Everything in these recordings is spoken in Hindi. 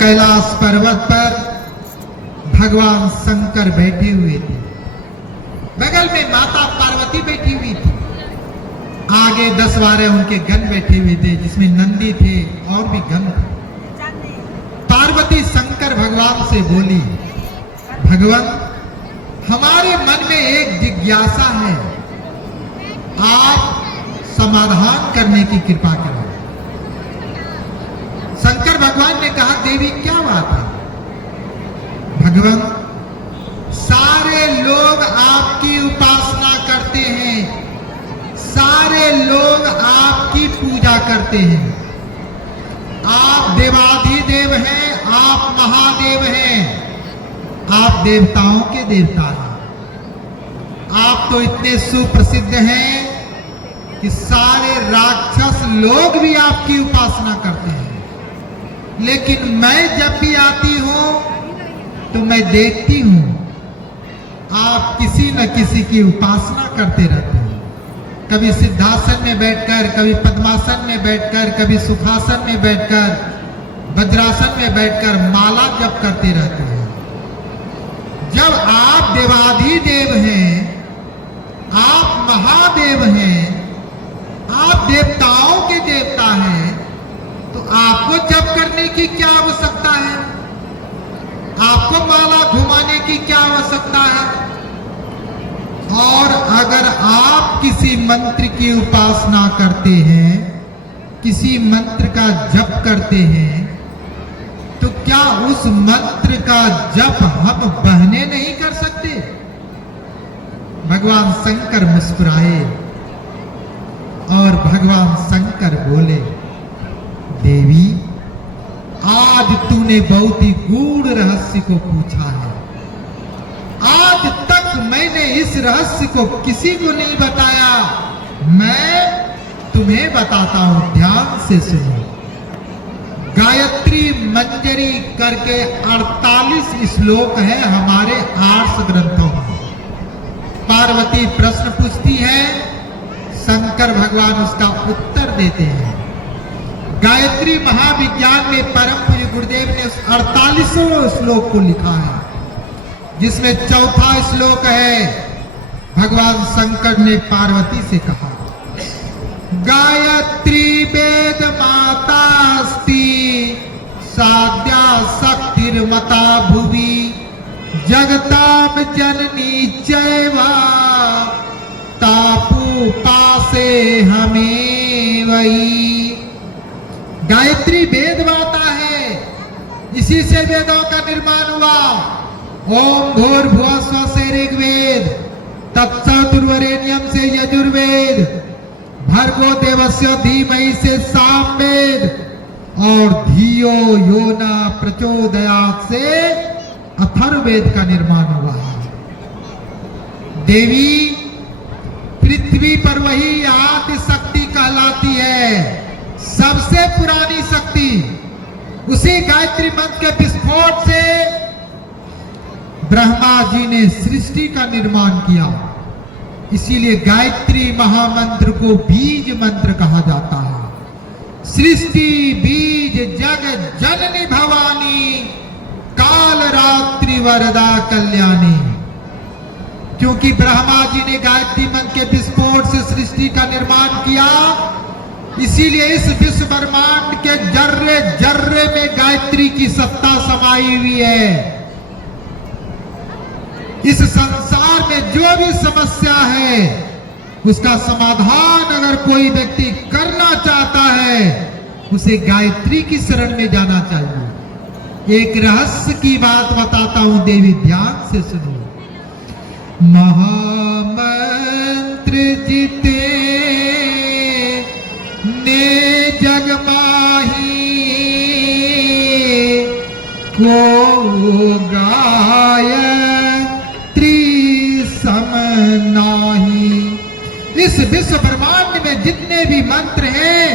कैलाश पर्वत पर भगवान शंकर बैठे हुए थे। बगल में माता पार्वती बैठी हुई थी। आगे 10-12 उनके गण बैठे हुए थे, जिसमें नंदी थे और भी गण थे। पार्वती शंकर भगवान से बोली, भगवान, हमारे मन में एक जिज्ञासा है, आप समाधान करने की कृपा करें। शंकर भगवान ने कहा, देवी क्या बात है? भगवान, सारे लोग आपकी उपासना करते हैं, सारे लोग आपकी पूजा करते हैं। आप देवाधिदेव हैं, आप महादेव हैं, आप देवताओं के देवता हैं। आप तो इतने सुप्रसिद्ध हैं कि सारे राक्षस लोग भी आपकी उपासना करते हैं। लेकिन मैं जब भी आती हूं तो मैं देखती हूं आप किसी न किसी की उपासना करते रहते हैं। कभी सिद्धासन में बैठकर, कभी पद्मासन में बैठकर, कभी सुखासन में बैठकर, वज्रासन में बैठकर माला जप करते रहते हैं। जब आप देवाधिदेव हैं, आप महादेव हैं, आप देवताओं के देवता हैं, तो आपको जप करने की क्या आवश्यकता है? आपको माला घुमाने की क्या आवश्यकता है? और अगर आप किसी मंत्र की उपासना करते हैं, किसी मंत्र का जप करते हैं, तो क्या उस मंत्र का जप हम बहने नहीं कर सकते? भगवान शंकर मुस्कुराए और भगवान शंकर बोले, देवी, आज तूने बहुत ही गूढ़ रहस्य को पूछा है। आज तक मैंने इस रहस्य को किसी को नहीं बताया। मैं तुम्हें बताता हूं, ध्यान से सुनो। गायत्री मंजरी करके 48 श्लोक है हमारे आर्ष ग्रंथों में। पार्वती प्रश्न पूछती है, शंकर भगवान उसका उत्तर देते हैं। गायत्री महाविज्ञान में परम पूज्य गुरुदेव ने उस 48वें श्लोक को लिखा है, जिसमें चौथा श्लोक है, भगवान शंकर ने पार्वती से कहा, गायत्री वेद माता अस्ति साध्या शक्तिर्मता भुवि जगताम जननी चैवा तापु पासे हमें वही। गायत्री वेद माता है, इसी से वेदों का निर्माण हुआ। ओम भूर्भुवः स्वः से ऋग्वेद, तत्सवितुर्वरेण्यम से यजुर्वेद, भर्गो देवस्य धीमहि से सामवेद और धियो यो न प्रचोदयात् से अथर्ववेद का निर्माण हुआ है। देवी, पृथ्वी पर वही आदि शक्ति कहलाती है, सबसे पुरानी शक्ति। उसी गायत्री मंत्र के विस्फोट से ब्रह्मा जी ने सृष्टि का निर्माण किया। इसीलिए गायत्री महामंत्र को बीज मंत्र कहा जाता है। सृष्टि बीज जग जननी भवानी काल रात्रि वरदा कल्याणी। क्योंकि ब्रह्मा जी ने गायत्री मंत्र के विस्फोट से सृष्टि का निर्माण किया, इसीलिए इस विश्व ब्रह्मांड के जर्रे जर्रे में गायत्री की सत्ता समाई हुई है। इस संसार में जो भी समस्या है, उसका समाधान अगर कोई व्यक्ति करना चाहता है, उसे गायत्री की शरण में जाना चाहिए। एक रहस्य की बात बताता हूं, देवी ध्यान से सुनो। महामंत्र जिते ने जग माही को गायत्री सम नाही। इस विश्व ब्रह्मांड में जितने भी मंत्र हैं,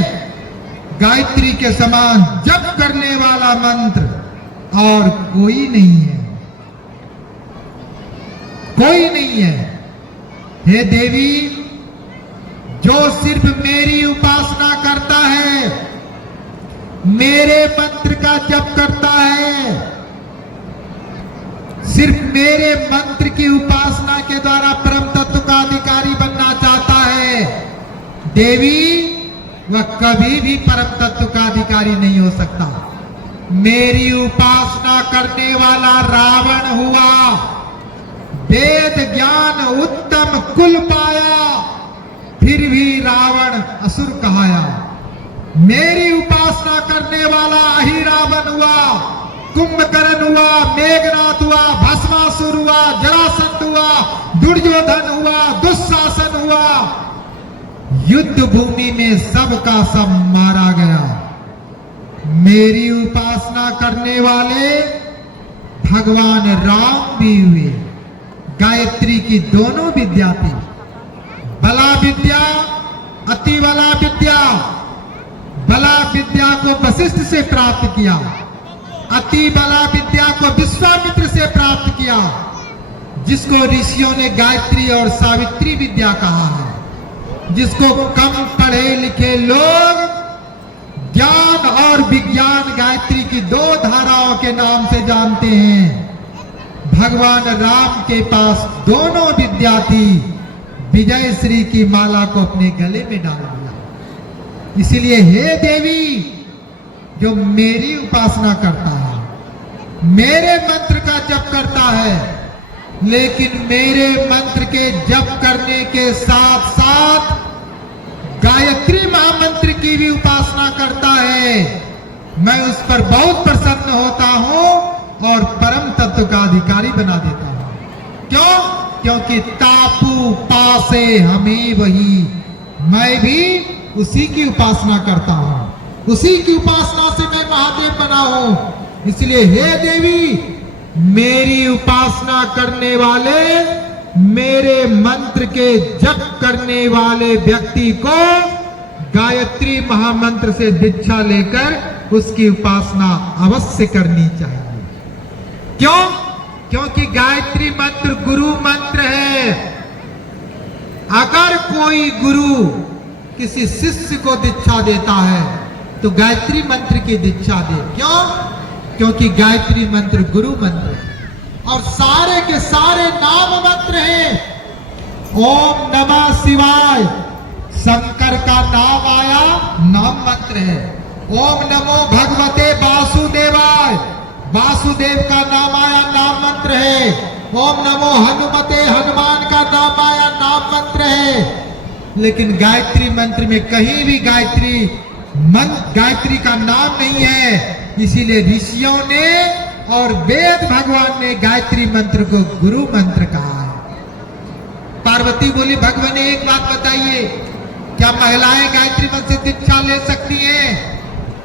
गायत्री के समान जप करने वाला मंत्र और कोई नहीं है, कोई नहीं है। हे देवी, जो सिर्फ मेरी उपासना करता है, मेरे मंत्र का जप करता है, मेरे मंत्र की उपासना के द्वारा परम तत्व का अधिकारी बनना चाहता है देवी, वह कभी भी परम तत्व का अधिकारी नहीं हो सकता। मेरी उपासना करने वाला रावण हुआ, वेद ज्ञान उत्तम कुल पाया, फिर भी रावण असुर कहाया। मेरी उपासना करने वाला ही रावण हुआ, कुंभकर्ण हुआ, मेघनाथ हुआ, भस्मासुर हुआ, जरासंध हुआ, दुर्योधन हुआ, दुशासन हुआ। युद्ध भूमि में सबका सब मारा गया। मेरी उपासना करने वाले भगवान राम भी हुए। गायत्री की दोनों विद्या थी, बला विद्या, अति बला विद्या। बला विद्या को वशिष्ठ से प्राप्त किया, अति बला विद्या को विश्वामित्र से प्राप्त किया, जिसको ऋषियों ने गायत्री और सावित्री विद्या कहा है, जिसको कम पढ़े लिखे लोग ज्ञान और विज्ञान गायत्री की दो धाराओं के नाम से जानते हैं। भगवान राम के पास दोनों विद्या थी। विजय श्री की माला को अपने गले में डाल दिया। इसलिए हे देवी, जो मेरी उपासना करता है, मेरे मंत्र का जप करता है, लेकिन मेरे मंत्र के जप करने के साथ साथ गायत्री महामंत्र की भी उपासना करता है, मैं उस पर बहुत प्रसन्न होता हूं और परम तत्व का अधिकारी बना देता हूं। क्यों? क्योंकि तापू पासे हमें वही, मैं भी उसी की उपासना करता हूं, उसी की उपासना से मैं महादेव बना हूं। इसलिए हे देवी, मेरी उपासना करने वाले, मेरे मंत्र के जप करने वाले व्यक्ति को गायत्री महामंत्र से दीक्षा लेकर उसकी उपासना अवश्य करनी चाहिए। क्यों? क्योंकि गायत्री मंत्र गुरु मंत्र है। अगर कोई गुरु किसी शिष्य को दीक्षा देता है तो गायत्री मंत्र की दीक्षा दे। क्यों? क्योंकि गायत्री मंत्र गुरु मंत्र है और सारे के सारे नाम मंत्र हैं। ओम नमः शिवाय शंकर का नाम आया, नाम मंत्र है। ओम नमो भगवते वासुदेवाय, वासुदेव का नाम आया, नाम मंत्र है। ओम नमो हनुमते, हनुमान का नाम आया, नाम मंत्र है। लेकिन गायत्री मंत्र में कहीं भी गायत्री का नाम नहीं है। इसीलिए ऋषियों ने और वेद भगवान ने गायत्री मंत्र को गुरु मंत्र कहा है। पार्वती बोली, भगवान एक बात बताइए, क्या महिलाएं गायत्री मंत्र से दीक्षा ले सकती हैं?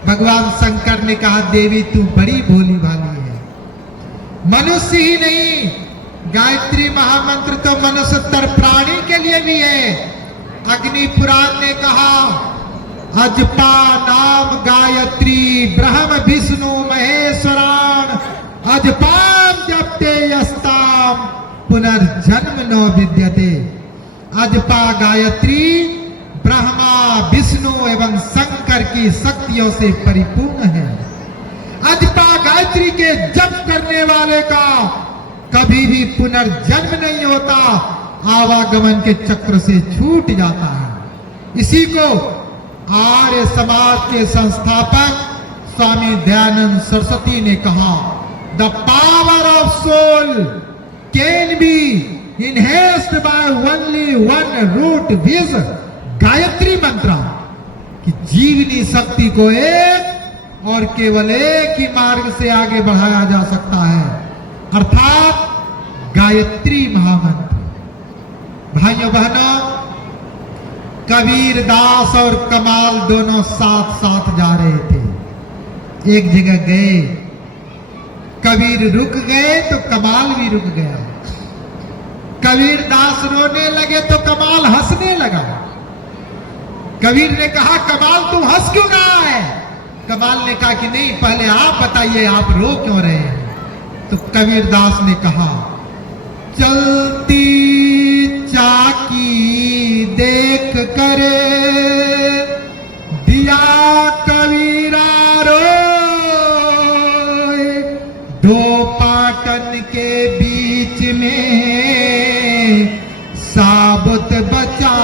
भगवान शंकर ने कहा, देवी तू बड़ी भोली भाली है, मनुष्य ही नहीं, गायत्री महामंत्र तो मनुष्योत्तर प्राणी के लिए भी है। अग्नि पुराण ने कहा, अजपा नाम गायत्री ब्रह्म विष्णु महेश्वरान, अजपाम जपते यस्ताम पुनर्जन्म न विद्यते। अजपा गायत्री ब्रह्मा विष्णु एवं शंकर की शक्तियों से परिपूर्ण है। अजपा गायत्री के जप करने वाले का कभी भी पुनर्जन्म नहीं होता, आवागमन के चक्र से छूट जाता है। इसी को आर्य समाज के संस्थापक स्वामी दयानंद सरस्वती ने कहा, the power of soul can be enhanced by only one root with Gayatri mantra, कि जीवनी शक्ति को एक और केवल एक ही मार्ग से आगे बढ़ाया जा सकता है, अर्थात गायत्री महामंत्र। भाइयों बहनों, कबीर दास और कमाल दोनों साथ साथ जा रहे थे। एक जगह गए, कबीर रुक गए तो कमाल भी रुक गया। कबीर दास रोने लगे तो कमाल हंसने लगा। कबीर ने कहा, कमाल तू हंस क्यों रहा है? कमाल ने कहा कि नहीं, पहले आप बताइए, आप रो क्यों रहे हैं? तो कबीर दास ने कहा, चलती चाकी देख कर दिया कबीरा रोए, दो पाटन के बीच बीच में साबुत बचा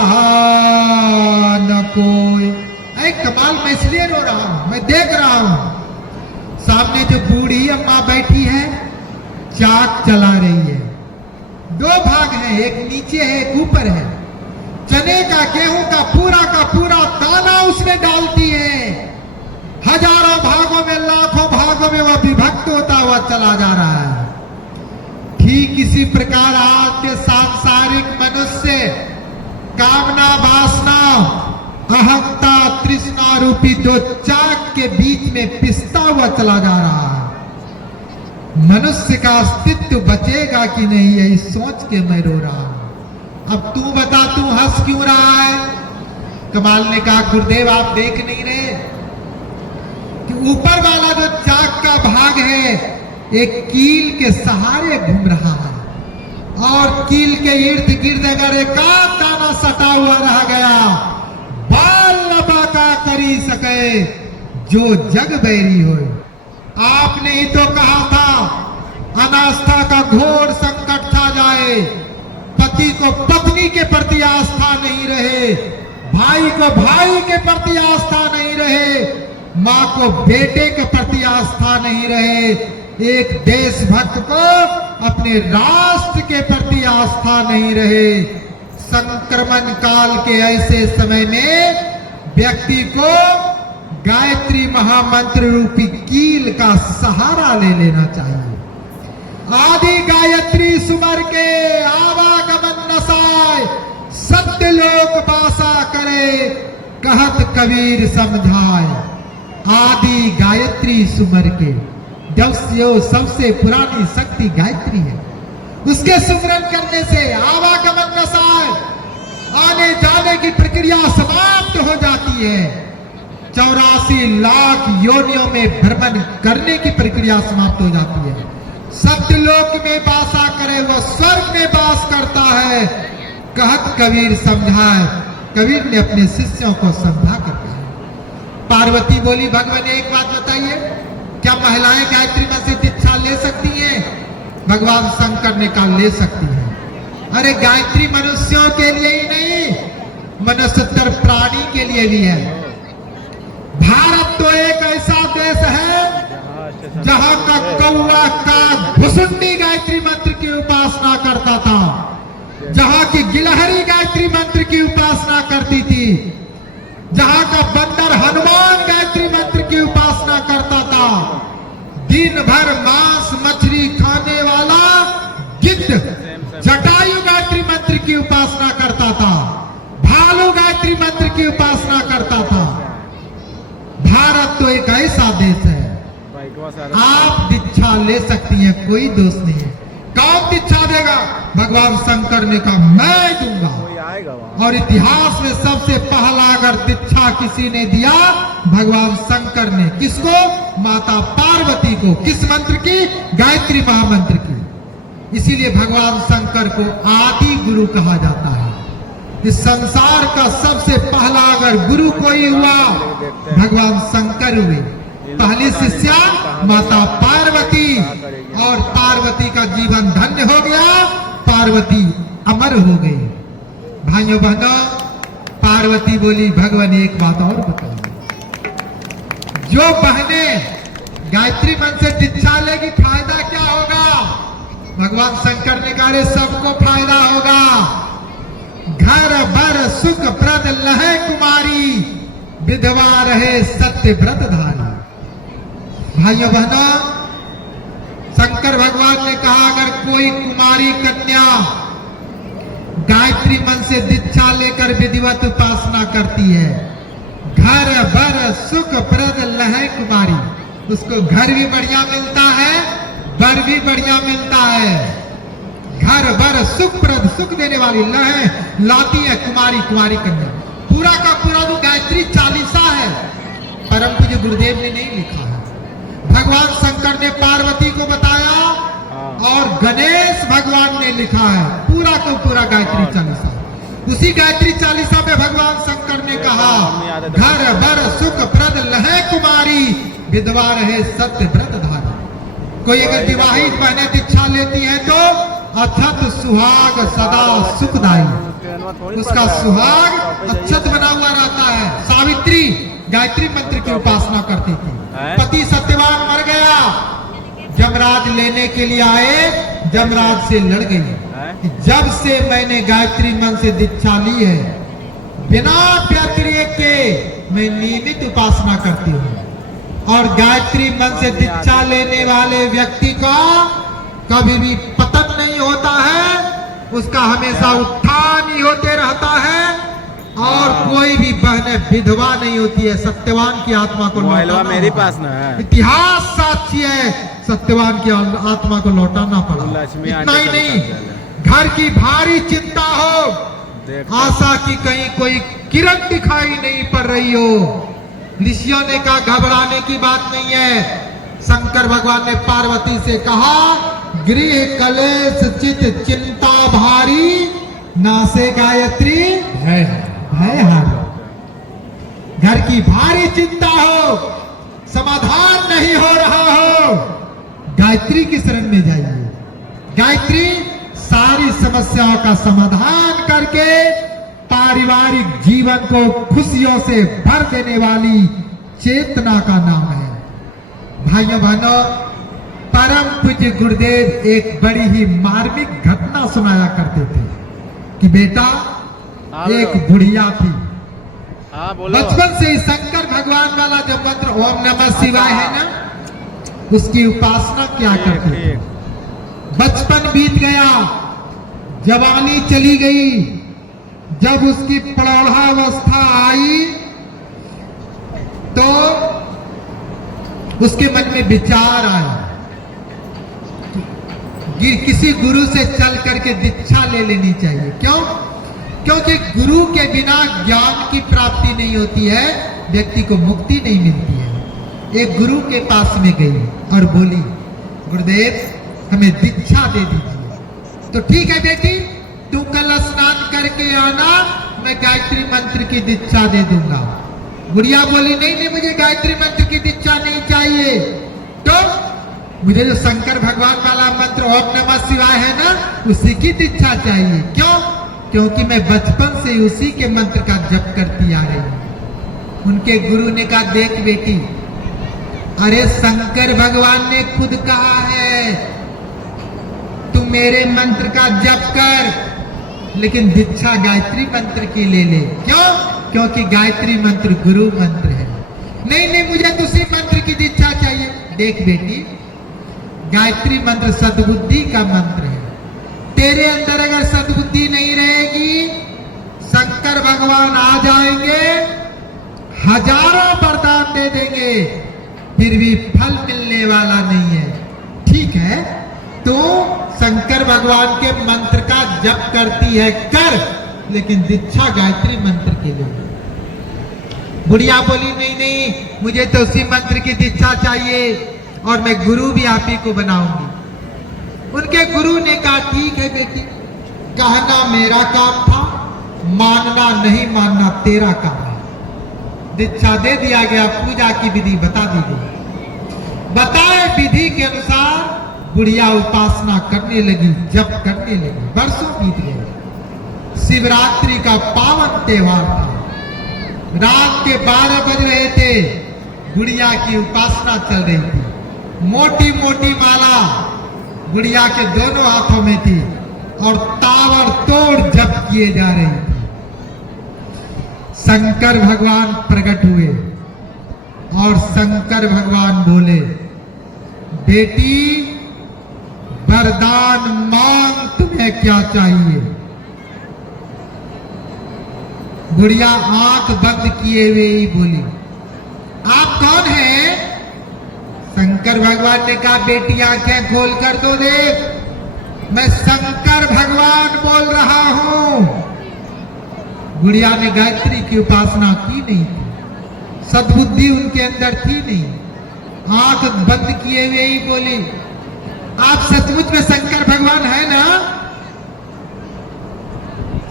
न कोई। अरे कमाल, मैं इसलिए रो रहा हूं, मैं देख रहा हूं सामने जो बूढ़ी अम्मा बैठी है, चाक चला रही है। दो भाग हैं, एक नीचे है एक ऊपर है। चने का गेहूं का पूरा दाना उसमें डालती है। हजारों भागों में लाखों भागों में वह विभक्त होता हुआ चला जा रहा है। ठीक इसी प्रकार आज के सांसारिक मनुष्य कामना वासना अहंता तृष्णा रूपी दो चाक के बीच में पिसता हुआ चला जा रहा है। मनुष्य का अस्तित्व बचेगा कि नहीं, यही सोच के मैं रो रहा हूं। अब तू बता, तू हंस क्यों रहा है? कमाल ने कहा, गुरुदेव आप देख नहीं रहे कि ऊपर वाला जो चाक का भाग है एक कील के सहारे घूम रहा है, और कील के इर्द गिर्द अगर एक आध दाना सटा हुआ रह गया, बाल न बाका करी सके जो जग बैरी हो। आपने ही तो कहा था अनास्था का घोर संकट छा जाए, पति को पत्नी के प्रति आस्था नहीं रहे, भाई को भाई के प्रति आस्था नहीं रहे, माँ को बेटे के प्रति आस्था नहीं रहे, एक देशभक्त को अपने राष्ट्र के प्रति आस्था नहीं रहे। संक्रमण काल के ऐसे समय में व्यक्ति को गायत्री महामंत्र रूपी कील का सहारा ले लेना चाहिए। आदि गायत्री सुमर के आवागमन नसाय, सत्य लोक बासा करे, कहत कबीर समझाए। आदि गायत्री सुमर के, जब से सबसे पुरानी शक्ति गायत्री है, उसके सुमरन करने से आवागमन नसाय, आने जाने की प्रक्रिया समाप्त हो जाती है। 84 लाख योनियों में भ्रमण करने की प्रक्रिया समाप्त हो जाती है। सत्यलोक में वासा करे, वह स्वर्ग में वास करता है, कहत कबीर समझाए। कबीर ने अपने शिष्यों को समझा कर कहा। पार्वती बोली, भगवान एक बात बताइए, क्या महिलाएं गायत्री मंत्र से दीक्षा ले सकती हैं? भगवान शंकर ने कहा ले सकती है। अरे गायत्री मनुष्यों के लिए ही नहीं, मनुष्यतर प्राणी के लिए भी है। भारत तो एक ऐसा देश है जहां का कौवा का घुसुंडी गायत्री मंत्र की उपासना करता था, जहां की गिलहरी गायत्री मंत्र की उपासना करती थी, जहां का बंदर हनुमान गायत्री मंत्र की उपासना करता था, दिन भर मांस मछली खाने वाला गिद्ध जटायु गायत्री मंत्र की उपासना करता था, भालू गायत्री मंत्र की उपासना करता था। भारत तो एक ऐसा देश है, आप दीक्षा ले सकती हैं, कोई दोष नहीं है। कौन दीक्षा देगा? भगवान शंकर ने कहा मैं दूंगा। और इतिहास में सबसे पहला अगर दीक्षा किसी ने दिया, भगवान शंकर ने। किसको? माता पार्वती को। किस मंत्र की? गायत्री महामंत्र की। इसीलिए भगवान शंकर को आदि गुरु कहा जाता है। इस संसार का सबसे पहला अगर गुरु कोई हुआ, भगवान शंकर हुए। पहली शिष्या माता पार्वती, और पार्वती का जीवन धन्य हो गया, पार्वती अमर हो गई। भाइयों बहनों, पार्वती बोली भगवान एक बात और बताइए, जो बहने गायत्री मंत्र से दीक्षा लेगी फायदा क्या होगा? भगवान शंकर ने कहा सबको फायदा होगा। घर भर सुख प्रद लहे कुमारी, विधवा रहे सत्य व्रत धारी। भाइयों बहनों, शंकर भगवान ने कहा अगर कोई कुमारी कन्या गायत्री मंत्र से दीक्षा लेकर विधिवत उपासना करती है, घर भर सुख प्रद लहे कुमारी, उसको घर भी बढ़िया मिलता है, वर भी बढ़िया मिलता है। घर भर सुख प्रद, सुख देने वाली लहे लाती है कुमारी, कुमारी कन्या। पूरा का पूरा तो गायत्री चालीसा है, परम पूज्य गुरुदेव ने नहीं लिखा है। भगवान शंकर ने पार्वती को बताया और गणेश भगवान ने लिखा है पूरा का पूरा गायत्री चालीसा। उसी गायत्री चालीसा में भगवान शंकर ने कहा घर भर सुख प्रद लहे कुमारी, विधवा रहे सत्य व्रत धारी। कोई अगर विवाहित बहनें दीक्षा लेती हैं तो अथत सुहाग सदा सुखदाई। उसका सुहाग अक्षत बना हुआ रहता है। सावित्री गायत्री मंत्र की उपासना करती थी। पति सत्यवान मर गया, जमराज लेने के लिए आए, जमराज से लड़ गई। जब से मैंने गायत्री मंत्र से दीक्षा ली है, बिना प्रक्रिया के मैं नियमित उपासना करती हूँ। और गायत्री मंत्र से दीक्षा लेने वाले व्यक्ति को कभी भी पतन नहीं होता है, उसका हमेशा उत्थान ही होते रहता है। और कोई भी बहने विधवा नहीं होती है। सत्यवान की आत्मा को लौटाना मेरे पास ना है, इतिहास साक्षी है, सत्यवान की आत्मा को लौटाना पड़ा। इतना ही नहीं, घर की भारी चिंता हो, आशा की कहीं कोई किरण दिखाई नहीं पड़ रही हो, ऋषियों ने कहा घबराने की बात नहीं है। शंकर भगवान ने पार्वती से कहा, गृह कलेश चित चिंता भारी, नासे गायत्री भय हारी। घर की भारी चिंता हो, समाधान नहीं हो रहा हो, गायत्री की शरण में जाइए। गायत्री सारी समस्याओं का समाधान करके पारिवारिक जीवन को खुशियों से भर देने वाली चेतना का नाम है। भाइयों बहनों, परम पूज्य गुरुदेव एक बड़ी ही मार्मिक घटना सुनाया करते थे कि बेटा, एक बुढ़िया थी। बचपन से ही शंकर भगवान वाला जो मंत्र ओम नमः शिवाय है ना, उसकी उपासना क्या करते थे। बचपन बीत गया, जवानी चली गई, जब उसकी प्रौढ़ावस्था आई तो उसके मन में विचार आया कि किसी गुरु से चल करके दीक्षा ले लेनी चाहिए। क्यों? क्योंकि गुरु के बिना ज्ञान की प्राप्ति नहीं होती है, व्यक्ति को मुक्ति नहीं मिलती है। एक गुरु के पास में गई और बोली, गुरुदेव हमें दीक्षा दे दीजिए। तो ठीक है बेटी, तू कल स्नान करके आना, मैं गायत्री मंत्र की दीक्षा दे दूंगा। गुड़िया बोली, नहीं नहीं, मुझे गायत्री मंत्र की दीक्षा नहीं चाहिए। तो मुझे जो शंकर भगवान वाला मंत्र ओम नमः शिवाय है ना, उसी की दीक्षा चाहिए। क्यों? क्योंकि मैं बचपन से उसी के मंत्र का जप करती आ रही हूं। उनके गुरु ने कहा, देख बेटी, अरे शंकर भगवान ने खुद कहा है तू मेरे मंत्र का जप कर, लेकिन दीक्षा गायत्री मंत्र की ले ले। क्यों? क्योंकि गायत्री मंत्र गुरु मंत्र है। नहीं नहीं, मुझे दूसरी मंत्र की दीक्षा चाहिए। देख बेटी, गायत्री मंत्र सद्बुद्धि का मंत्र है। तेरे अंदर अगर सद्बुद्धि नहीं रहेगी, शंकर भगवान आ जाएंगे, हजारों वरदान दे देंगे, फिर भी फल मिलने वाला नहीं है। ठीक है, तो शंकर भगवान के मंत्र का जप करती है कर, लेकिन दीक्षा गायत्री मंत्र के लिए। बुढ़िया बोली, नहीं नहीं, मुझे तो उसी मंत्र की दीक्षा चाहिए और मैं गुरु भी आप ही को बनाऊंगी। उनके गुरु ने कहा, ठीक है बेटी, कहना मेरा काम था, मानना नहीं मानना तेरा काम है। दीक्षा दे दिया गया, पूजा की विधि बता दी गई। बताए विधि के अनुसार बुढ़िया उपासना करने लगी, जप करने लगी। वर्षों बीत गए। शिवरात्रि का पावन त्योहार था। रात के 12 बज रहे थे, बुढ़िया की उपासना चल रही थी। मोटी मोटी माला बुढ़िया के दोनों हाथों में थी और ताबड़तोड़ जप किए जा रहे थे। शंकर भगवान प्रकट हुए और शंकर भगवान बोले, बेटी वरदान मांग, तुम्हें क्या चाहिए। बुढ़िया आंख बंद किए हुए ही बोली, आप कौन हैं? शंकर भगवान ने कहा, बेटी आंखें खोल कर दो, देख मैं शंकर भगवान बोल रहा हूं। बुढ़िया ने गायत्री की उपासना की नहीं थी, सद्बुद्धि उनके अंदर थी नहीं। आंख बंद किए हुए ही बोली, आप सचमुच में शंकर भगवान है ना?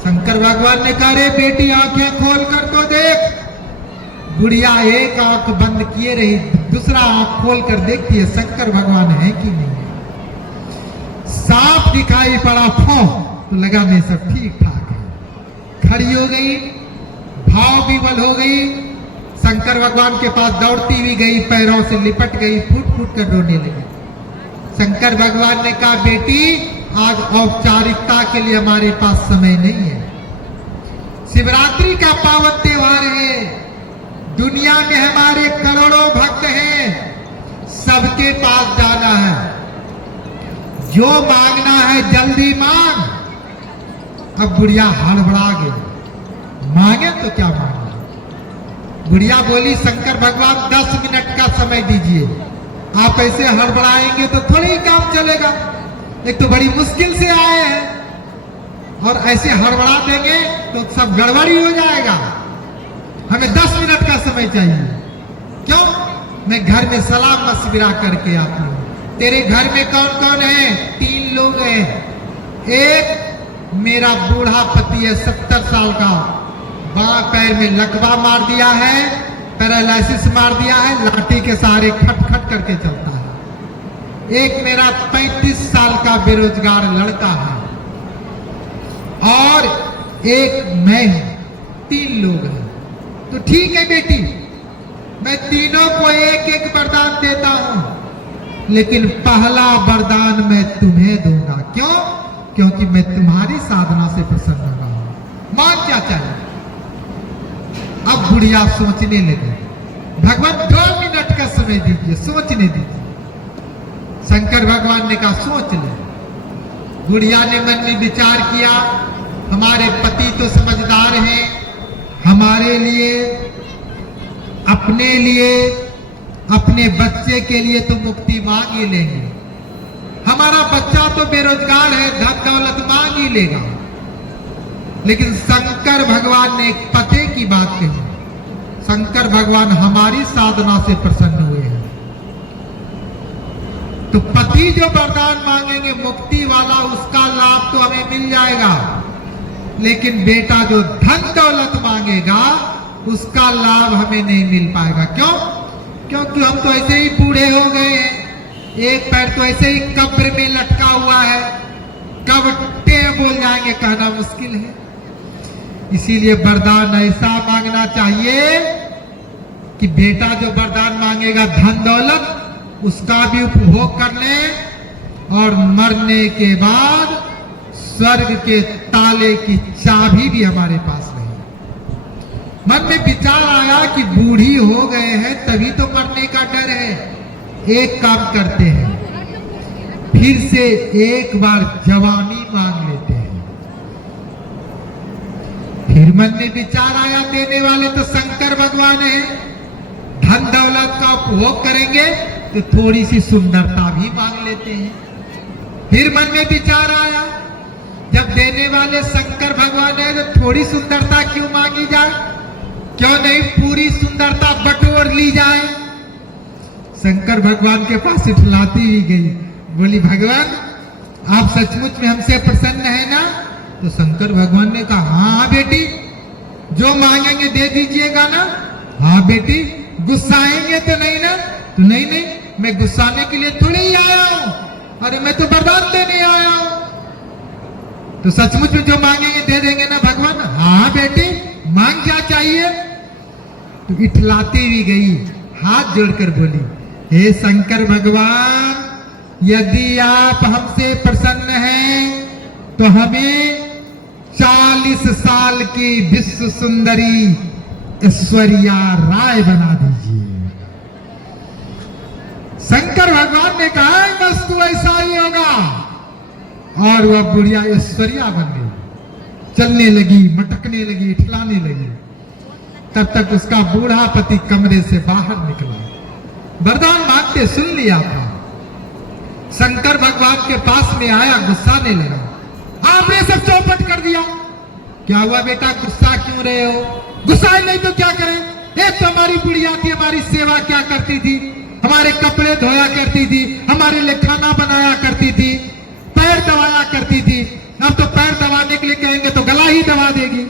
शंकर भगवान ने कहा, रे बेटी आंखें खोल कर तो देख। बुढ़िया एक आंख बंद किए रही, दूसरा आंख खोल कर देखती है शंकर भगवान है कि नहीं है। सांप दिखाई पड़ा फौ, तो लगा मैं सब ठीक ठाक है। खड़ी हो गई, भाव विवल हो गई, शंकर भगवान के पास दौड़ती हुई गई, पैरों से लिपट गई, फूट फूट कर रोने लगी। शंकर भगवान ने कहा, बेटी आज औपचारिकता के लिए हमारे पास समय नहीं है। शिवरात्रि का पावन त्योहार है, दुनिया में हमारे करोड़ों भक्त हैं, सबके पास जाना है, जो मांगना है जल्दी मांग। अब बुढ़िया हड़बड़ा गई, मांगे तो क्या मांगे। बुढ़िया बोली, शंकर भगवान 10 मिनट का समय दीजिए, आप ऐसे हड़बड़ाएंगे तो थोड़ी ही काम चलेगा, एक तो बड़ी मुश्किल से आए हैं और ऐसे हड़बड़ा देंगे तो सब गड़बड़ी हो जाएगा। हमें 10 मिनट का समय चाहिए। क्यों? मैं घर में सलाम मशविरा करके आती हूँ। तेरे घर में कौन कौन है? 3 लोग हैं। एक मेरा बूढ़ा पति है, 70 साल का, बां पैर में लकवा मार दिया है, पैरालिसिस मार दिया है, लाठी के सहारे खट खट करके चलता है। एक मेरा 35 साल का बेरोजगार लड़का है और एक मैं हूं। 3 लोग हैं। तो ठीक है बेटी, मैं तीनों को एक एक वरदान देता हूं, लेकिन पहला वरदान मैं तुम्हें दूंगा। क्यों? क्योंकि मैं तुम्हारी साधना से प्रसन्न रहा हूं। मांग क्या चाहिए? अब बुढ़िया सोचने लगे, भगवान 2 मिनट का समय दीजिए, सोचने दीजिए। शंकर भगवान ने कहा, सोच ले। बुढ़िया ने मन में विचार किया, हमारे पति तो समझदार हैं, हमारे लिए, अपने बच्चे के लिए तो मुक्ति मांग ही लेंगे। हमारा बच्चा तो बेरोजगार है, धन दौलत मांग ही लेगा। लेकिन शंकर भगवान ने एक पते की बात कही। शंकर भगवान हमारी साधना से प्रसन्न हुए हैं, तो पति जो वरदान मांगेंगे मुक्ति वाला, उसका लाभ तो हमें मिल जाएगा, लेकिन बेटा जो धन दौलत मांगेगा उसका लाभ हमें नहीं मिल पाएगा। क्यों? क्योंकि हम तो ऐसे ही बूढ़े हो गए हैं, एक पैर तो ऐसे ही कब्र में लटका हुआ है, कब टें बोल जाएंगे कहना मुश्किल है। इसीलिए वरदान ऐसा मांगना चाहिए कि बेटा जो वरदान मांगेगा धन दौलत, उसका भी उपभोग कर ले और मरने के बाद स्वर्ग के ताले की चाबी भी हमारे पास नहीं। मन में विचार आया कि बूढ़ी हो गए हैं तभी तो मरने का डर है। एक काम करते हैं, फिर से एक बार जवानी मांग लेते हैं। फिर मन में विचार आया, देने वाले तो शंकर भगवान हैं, धन दौलत का उपभोग करेंगे तो थोड़ी सी सुंदरता भी मांग लेते हैं। फिर मन में विचार आया, जब देने वाले शंकर भगवान है तो थोड़ी सुंदरता क्यों मांगी जाए, क्यों नहीं पूरी सुंदरता बटोर ली जाए। शंकर भगवान के पास इठलाती ही गई, बोली भगवान आप सचमुच में हमसे प्रसन्न है ना? तो शंकर भगवान ने कहा, हाँ बेटी, जो मांगेंगे दे दीजिएगा ना? हाँ बेटी। गुस्साएंगे तो नहीं ना? तो नहीं नहीं, मैं गुस्साने के लिए थोड़ी ही आया हूं, अरे मैं तो वरदान देने आया हूं। तो सचमुच में जो मांगेंगे दे देंगे ना भगवान? हाँ बेटी, मांग क्या चाहिए? तो इठलाती भी गई, हाथ जोड़कर बोली, हे शंकर भगवान, यदि आप हमसे प्रसन्न हैं तो हमें 40 साल की विश्व सुंदरी ऐश्वर्या राय बना दीजिए। शंकर भगवान ने कहा, बस तो ऐसा ही होगा। और वह बुढ़िया ऐश्वर्या बन गई, चलने लगी, मटकने लगी, इठलाने लगी। तब तक उसका बूढ़ा पति कमरे से बाहर निकला। वरदान मांगते सुन लिया था, शंकर भगवान के पास में आया, गुस्साने लगा, आपने सब चौपट कर दिया। क्या हुआ बेटा, गुस्सा क्यों रहे हो? गुस्सा नहीं तो क्या करें? एक तो हमारी बुढ़िया थी, हमारी सेवा क्या करती थी, हमारे कपड़े धोया करती थी, हमारे लिए खाना बनाया करती थी, पैर दबाया करती थी। अब तो पैर दबाने के लिए कहेंगे तो गला ही दबा देगी।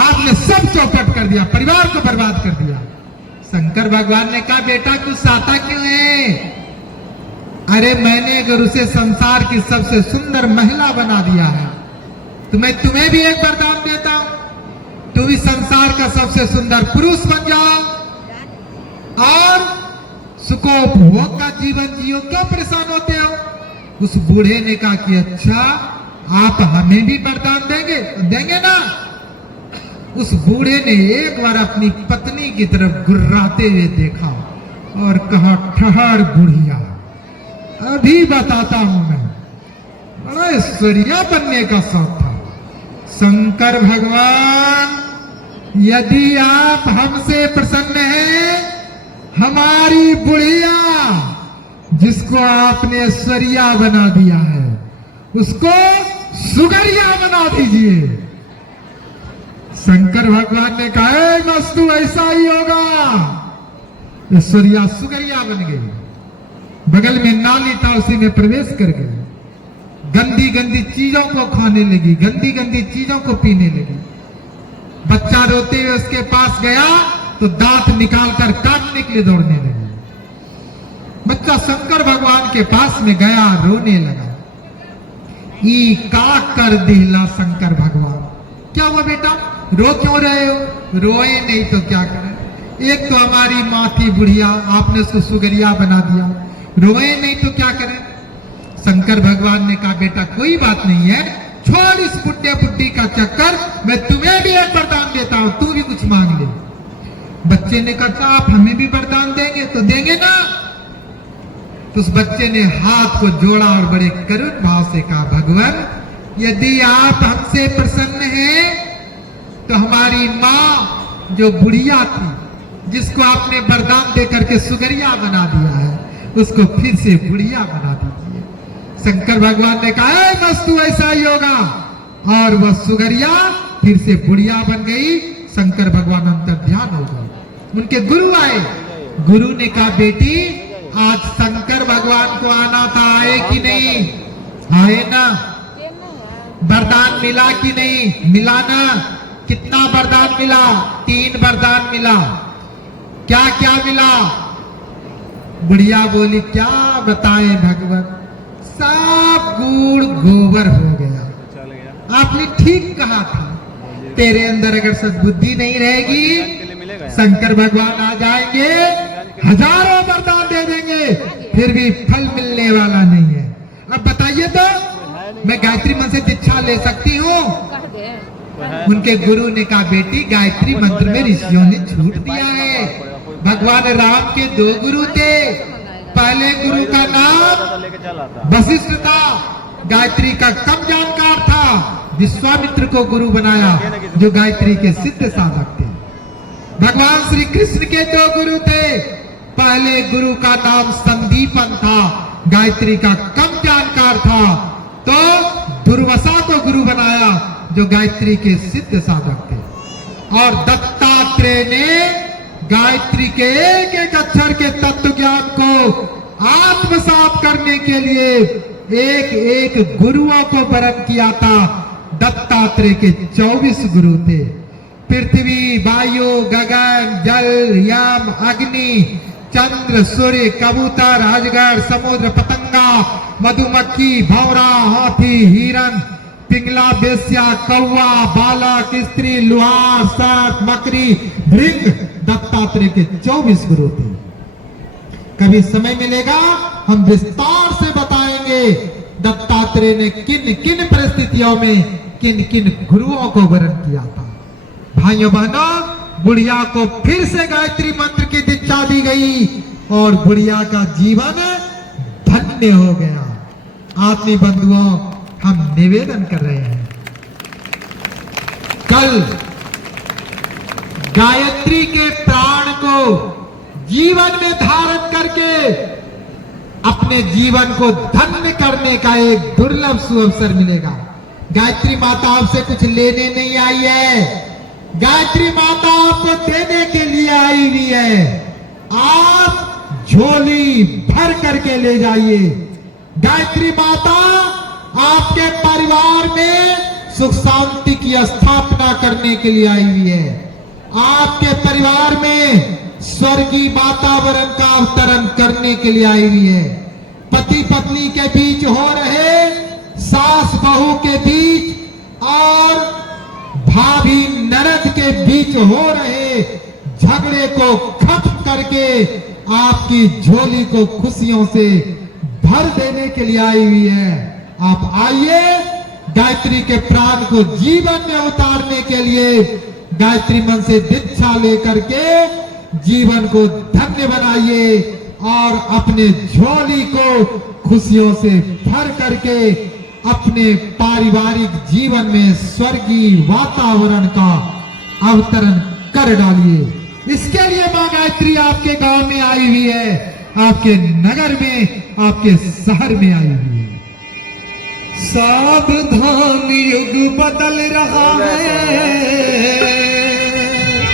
आपने सब चौपट कर दिया, परिवार को बर्बाद कर दिया। शंकर भगवान ने कहा, बेटा गुस्साता क्यों है? अरे मैंने अगर उसे संसार की सबसे सुंदर महिला बना दिया है तो मैं तुम्हें भी एक वरदान देता हूं, तुम भी संसार का सबसे सुंदर पुरुष बन जाओ और सुखोपभोग का जीवन जियो, क्यों परेशान होते हो? उस बूढ़े ने कहा कि अच्छा आप हमें भी वरदान देंगे? देंगे ना। उस बूढ़े ने एक बार अपनी पत्नी की तरफ गुर्राते हुए देखा और कहा, ठहर बुढ़िया, अभी बताता हूं मैं। बड़ा ऐश्वर्या बनने का शौक था। शंकर भगवान, यदि आप हमसे प्रसन्न हैं, हमारी बुढ़िया जिसको आपने ऐश्वर्या बना दिया है उसको सुगरिया बना दीजिए। शंकर भगवान ने कहा, मस्तु ऐसा ही होगा। ऐश्वर्या सुगरिया बन गई, बगल में नाली था उसी में प्रवेश कर गई, गंदी गंदी चीजों को खाने लगी, गंदी गंदी चीजों को पीने लगी। बच्चा रोते हुए उसके पास गया तो दांत निकालकर काटने के लिए दौड़ने लगी। बच्चा शंकर भगवान के पास में गया, रोने लगा। ई का कर दिला शंकर भगवान, क्या हुआ बेटा, रो क्यों रहे हो? रोए नहीं तो क्या करें, एक तो हमारी माँ थी बुढ़िया, आपने उसको सुगरिया बना दिया, रोए नहीं तो क्या करें? शंकर भगवान ने कहा, बेटा कोई बात नहीं है, छोड़ इस बुढ़े बुढ़ी का चक्कर, मैं तुम्हें भी एक वरदान देता हूं, तू भी कुछ मांग ले। बच्चे ने कहा, आप हमें भी वरदान देंगे? तो देंगे ना। तो उस बच्चे ने हाथ को जोड़ा और बड़े करुण भाव से कहा, भगवान यदि आप हमसे प्रसन्न हैं तो हमारी माँ जो बुढ़िया थी, जिसको आपने वरदान देकर के सुगरिया बना दिया है, उसको फिर से बुढ़िया बना दीजिए। शंकर भगवान ने कहा, वस्तु ऐसा ही होगा, और वह सुगरिया फिर से बुढ़िया बन गई। शंकर भगवान अंतर ध्यान हो गए। उनके गुरु आए, गुरु ने कहा, बेटी आज शंकर भगवान को आना था, आए कि नहीं? आए ना। वरदान मिला कि नहीं? मिला ना। कितना वरदान मिला? 3 वरदान मिला। क्या क्या मिला? बुढ़िया बोली, क्या बताएं भगवान, सब गुड़ गोबर हो गया। आपने ठीक कहा था, तेरे अंदर अगर सद्बुद्धि नहीं रहेगी, शंकर भगवान आ जाएंगे, हजारों वरदान दे देंगे, फिर भी फल मिलने वाला नहीं है। अब बताइए तो, मैं गायत्री मंत्र से दीक्षा ले सकती हूँ? उनके गुरु ने कहा, बेटी गायत्री मंत्र में ऋषियों ने छूट दिया है। भगवान राम के 2 गुरु थे, पहले गुरु का नाम वशिष्ठ था, गायत्री का कम जानकार था, विश्वामित्र को गुरु बनाया जो गायत्री के सिद्ध साधक थे। भगवान श्री कृष्ण के 2 गुरु थे, पहले गुरु का नाम संदीपन था, गायत्री का कम जानकार था, तो दुर्वासा को गुरु बनाया जो गायत्री के सिद्ध साधक थे। और दत्तात्रेय ने गायत्री के एक एक अक्षर के तत्व ज्ञान को आत्मसात करने के लिए एक एक गुरुओं को वरण किया था। दत्तात्रेय के 24 गुरु थे। पृथ्वी, वायु, गगन, जल, यम, अग्नि, चंद्र, सूर्य, कबूतर, अजगर, समुद्र, पतंगा, मधुमक्खी, भौरा, हाथी, हिरन, पिंगला, बेस्या, कौवा, बालक, स्त्री, लुहार, सर्प, मकड़ी, भृंग, दत्तात्रेय के 24 गुरु थे। कभी समय मिलेगा हम विस्तार से बताएंगे दत्तात्रेय ने किन किन परिस्थितियों में किन किन गुरुओं को वरण किया था। भाइयों बहनों, बुढ़िया को फिर से गायत्री मंत्र की दीक्षा दी गई और बुढ़िया का जीवन धन्य हो गया। आत्मीय बंधुओं, हम निवेदन कर रहे हैं, कल गायत्री के प्राण को जीवन में धारण करके अपने जीवन को धन्य करने का एक दुर्लभ सुअवसर मिलेगा। गायत्री माता आपसे कुछ लेने नहीं आई है, गायत्री माता आपको देने के लिए आई हुई है। आप झोली भर करके ले जाइए। गायत्री माता आपके परिवार में सुख शांति की स्थापना करने के लिए आई हुई है। आपके परिवार में स्वर्गीय वातावरण का अवतरण करने के लिए आई हुई है। पति पत्नी के बीच हो रहे, सास बहू के बीच और भाभी ननद के बीच हो रहे झगड़े को खत्म करके आपकी झोली को खुशियों से भर देने के लिए आई हुई है। आप आइए, गायत्री के प्राण को जीवन में उतारने के लिए गायत्री मन से दीक्षा लेकर के जीवन को धन्य बनाइए और अपने झोली को खुशियों से भर करके अपने पारिवारिक जीवन में स्वर्गीय वातावरण का अवतरण कर डालिए। इसके लिए मां गायत्री आपके गांव में आई हुई है, आपके नगर में, आपके शहर में आई हुई है। सावधान, युग बदल रहा है।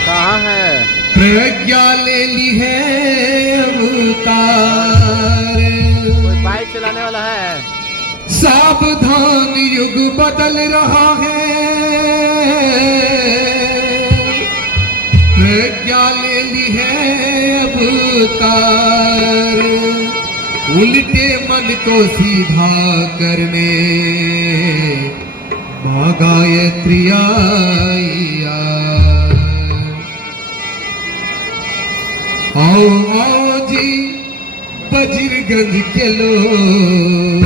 कहाँ है? प्रज्ञा ले ली है अवतार। कोई बाइक चलाने वाला है? सावधान, युग बदल रहा है। प्रज्ञा ले ली है अवतार। उल्टे मन को सीधा करने मां गायत्री आई। आओ आओ जी बजरगंज के लोग,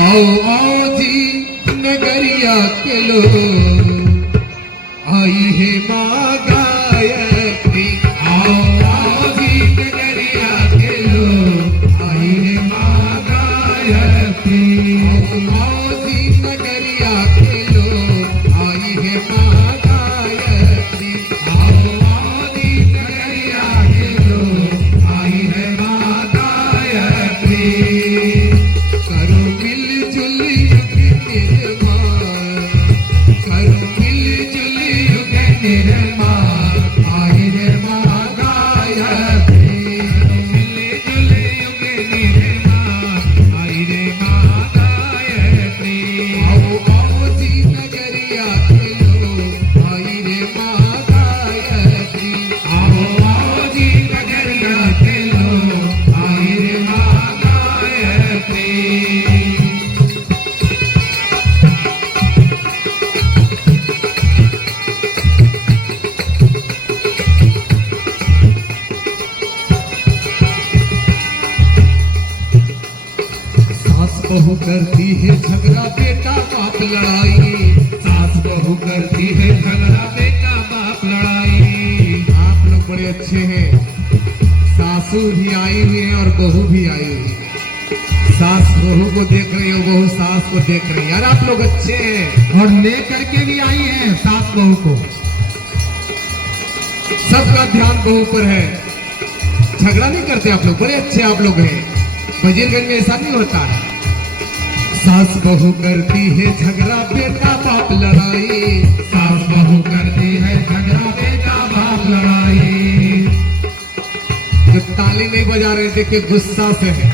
आओ आओ जी नगरिया के लोग, आई है मां गायत्री। आओ आओ जी नगरिया के लोग, आई है मां गायत्री। आओ आओ जी नगरिया के लोग, आई है मां गायत्री। आओ आओ जी नगरिया के लोग, आई है मां गायत्री। करो मिलजुल युग निर्माण, करो मिलजुल युग निर्माण, आई है मां गायत्री। मिलजुल युग निर्माण, आई है मां गायत्री। आओ आओ जी नगरिया के लोग, आई है मां गायत्री। आओ आओ जी नगरिया के लोग, आई है मां गायत्री। सास बहू करती है झगड़ा, बेटा बाप लड़ाई। सास बहू करती है झगड़ा, बेटा बाप लड़ाई। आप लोग बड़े अच्छे हैं, सासू भी आई हुई है और बहू भी आई हुई है। सास बहू को देख रही हो, बहू सास को देख रही है। यार आप लोग अच्छे हैं और लेकर के भी आई हैं सास बहू को। सबका ध्यान बहू पर है, झगड़ा नहीं करते आप लोग, बड़े अच्छे आप लोग हैं। वजीरगंज में ऐसा नहीं होता है। सास बहू करती है झगड़ा, बेटा बाप लड़ाई। सास बहू करती है झगड़ा, बेटा बाप लड़ाई। जो ताली नहीं बजा रहे देखिए गुस्सा से है।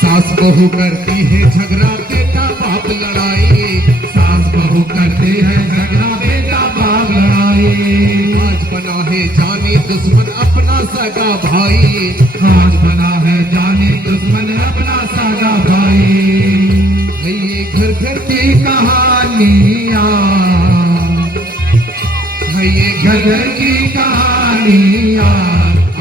सास बहू करती है झगड़ा, बेटा बाप लड़ाई। सास बहू करती है झगड़ा, बेटा बाप लड़ाई। आज बना है जानी दुश्मन अपना सगा भाई। आज बना है जानी दुश्मन अपना सगा भाई। ये घर घर की कहानियां, ये घर घर की कहानियां,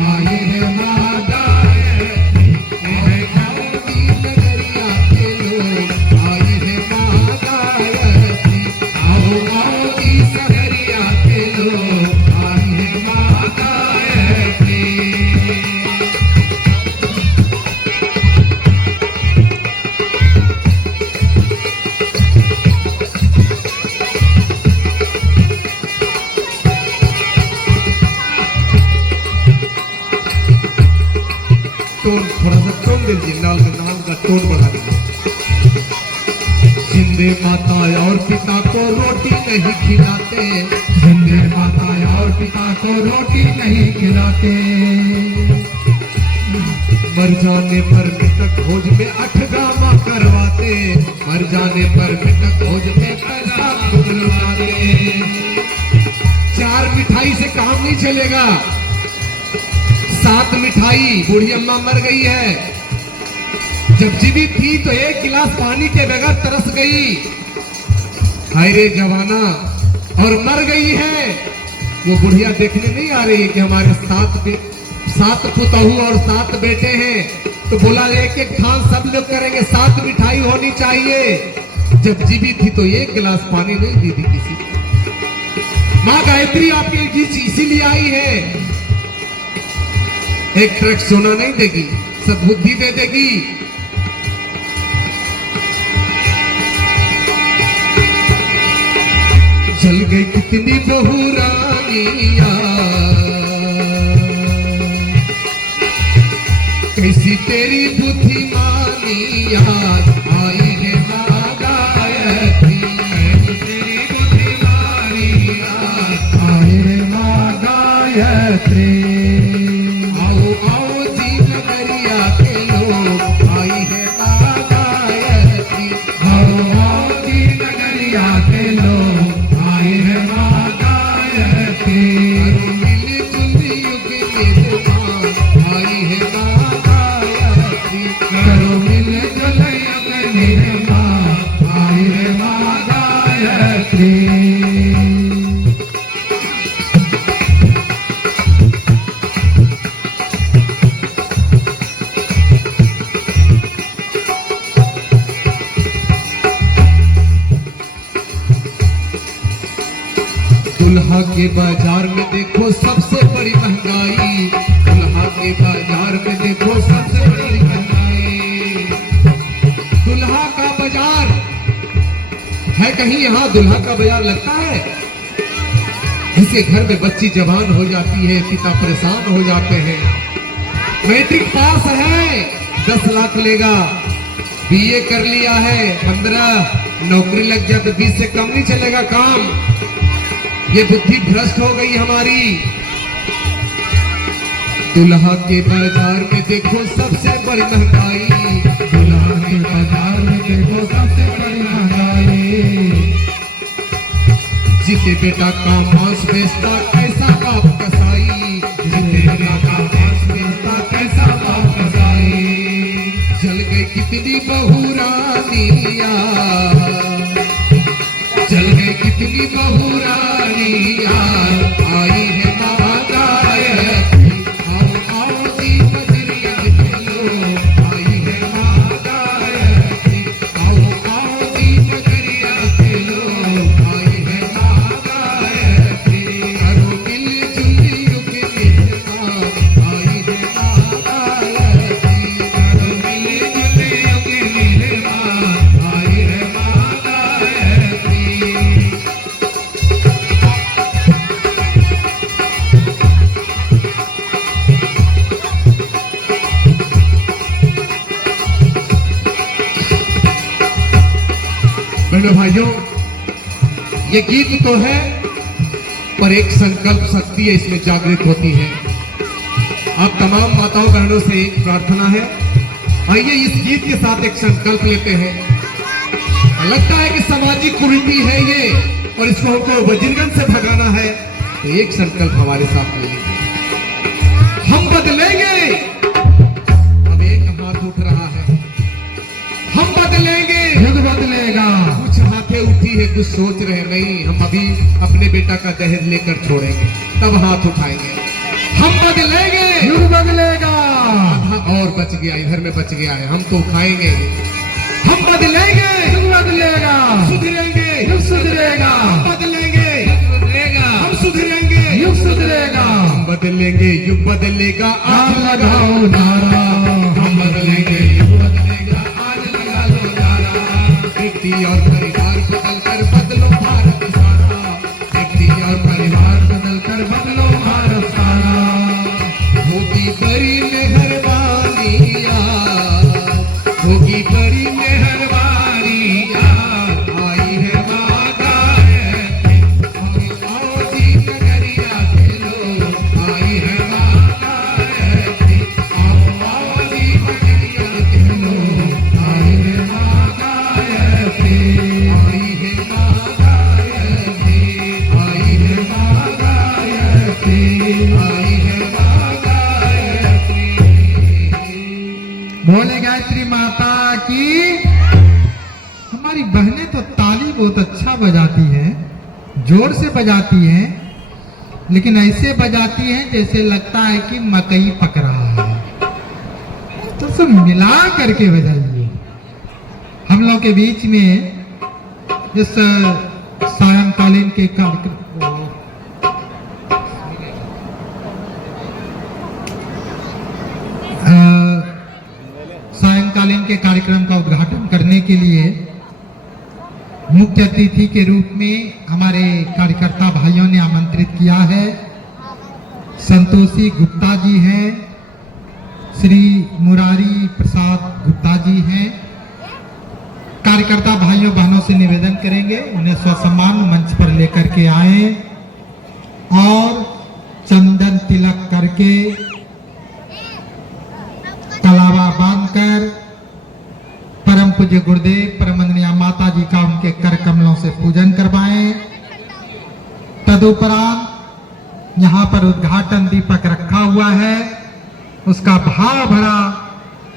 आए है मां गायत्री। है गाँव की नगरिया के लोग, आई है मां गायत्री। आओ आओ की सहरिया के लोग, आई है मां गायत्री। टोन थोड़ा सा टोन दे दीजिए, नाम का टोन बढ़ा दीजिए। जिंदे माता और पिता को रोटी नहीं खिलाते। जिंदे माता और पिता को रोटी नहीं खिलाते। मर जाने पर मृतक भोज में 8 गामा करवाते। मर जाने पर मृतक भोज में पैसा खुलवाते। 4 मिठाई से काम नहीं चलेगा, सात मिठाई, बूढ़ी अम्मा मर गई है। जब जीवित थी तो एक गिलास पानी के बगैर तरस गई। हाय रे जवाना, और मर गई है। वो बुढ़िया देखने नहीं आ रही कि हमारे सात पुतहू और 7 बेटे हैं, तो बोला एक एक खान सब लोग करेंगे, 7 मिठाई होनी चाहिए। जब जीवित थी तो एक गिलास पानी नहीं दी थी किसी को। माँ गायत्री आपके बीच इसीलिए आई है। एक ट्रक सोना नहीं देगी, सद्बुद्धि दे देगी। जल गई कितनी बहू रानिया, कैसी तेरी बुद्धिमानी याद आई है माँ गायत्री, तेरी बुद्धिमानी याद आई है माँ गायत्री। आओ आओ जी नगरिया के लोग, आई है माँ गायत्री। आओ आओ जी नगरिया के लोग, आई है माँ गायत्री। मिलजुल युग निर्माण, आई है माँ गायत्री। करो मिलजुल युग निर्माण, आई है माँ गायत्री। दुल्हा के बाजार में देखो सबसे बड़ी महंगाई, दुल्हा के बाजार में देखो सबसे बड़ी महंगाई। दुल्हा का बाजार है कहीं यहाँ? दुल्हा का बाजार लगता है? जिसके घर में बच्ची जवान हो जाती है, पिता परेशान हो जाते हैं। मैट्रिक पास है 10 लाख लेगा, बीए कर लिया है 15, नौकरी लग जाए तो 20 से कम नहीं चलेगा काम। ये बुद्धि भ्रष्ट हो गई हमारी। दुल्हा के बाजार में देखो सबसे बड़ी महंगाई, दुल्हा के बाजार में देखो सबसे बड़ी महंगाई। जिते बेटा का मांस बेचता कैसा बाप कसाई, जिते बेटा का मांस बेचता कैसा बाप कसाई। जल गई कितनी बहू रानिया, जल गई कितनी बहू रानिया, आई है माँ गायत्री। आओ आओ जी बजरिया के लोग, आई है माँ गायत्री। आओ आओ जी बजरिया के लोग, आई है माँ गायत्री। करो मिलजुल युग निर्माण, आई है माँ गायत्री। करो मिलजुल युग निर्माण, आई है माँ गायत्री। बहनों भाइयों, ये गीत तो है पर एक संकल्प शक्ति है इसमें जागृत होती है। आप तमाम माताओं बहनों से एक प्रार्थना है, आइए इस गीत के साथ एक संकल्प लेते हैं। लगता है कि सामाजिक कुरीति है ये और इसको हमको वज्रगन से भगाना है, तो एक संकल्प हमारे साथ ले लीजिए। हम बदलेंगे। अब एक हाथ उठ रहा है, हम बदलेंगे, युग बदलेगा। कुछ हाथें उठी है, कुछ सोच रहे नहीं हम अभी अपने बेटा का दहेज लेकर छोड़ेंगे, तब हाथ उठाएंगे। हम बदलेंगे, युग बदलेगा। आधा और बच गया, इधर में बच गया है, हम तो खाएंगे। हम बदलेंगे, युग बदलेगा। सुधरेंगे, युग सुधरेगा। हम बदलेंगे, युग बदलेगा। हम सुधरेंगे, युग सुधरेगा। हम बदलेंगे, युग बदलेगा। आज लगाओ नारा, हम बदलेंगे, युग बदलेगा। आज लगा लो नारा। व्यक्ति और परिवार बदल कर बदलो भारत सारा, व्यक्ति और परिवार बदल कर बदलो भारत सारा। होगी बड़ी मेहरबानिया, होगी बड़ी मेहरबानिया, आई है माँ गायत्री। आओ जी नगरिया के लोग, आई है माँ गायत्री। आओ जी नगरिया के लोग, आई है माँ गायत्री। आई है माँ गायत्री, आई है माँ गायत्री। बोले गायत्री माता की। हमारी बहनें तो ताली बहुत अच्छा बजाती हैं, जोर से बजाती हैं, लेकिन ऐसे बजाती हैं जैसे लगता है कि मकई पक रहा है। तो सब मिला करके बजाइए। हम लोग के बीच में इस सायंकालीन के कार्यक्रम सायंकालीन के कार्यक्रम का उद्घाटन करने के लिए मुख्य अतिथि के रूप में हमारे कार्यकर्ता भाइयों ने आमंत्रित किया है। संतोषी गुप्ता जी हैं, श्री मुरारी प्रसाद गुप्ता जी हैं। कार्यकर्ता भाइयों बहनों से निवेदन करेंगे उन्हें स्वसम्मान मंच पर लेकर के आए और चंदन तिलक करके कलावा बांधकर परम पूज्य गुरुदेव परमंदनीय माता जी का उनके कर कमलों से पूजन करवाएं। तदुपरांत यहाँ पर उद्घाटन दीपक रखा हुआ है, उसका भाव भरा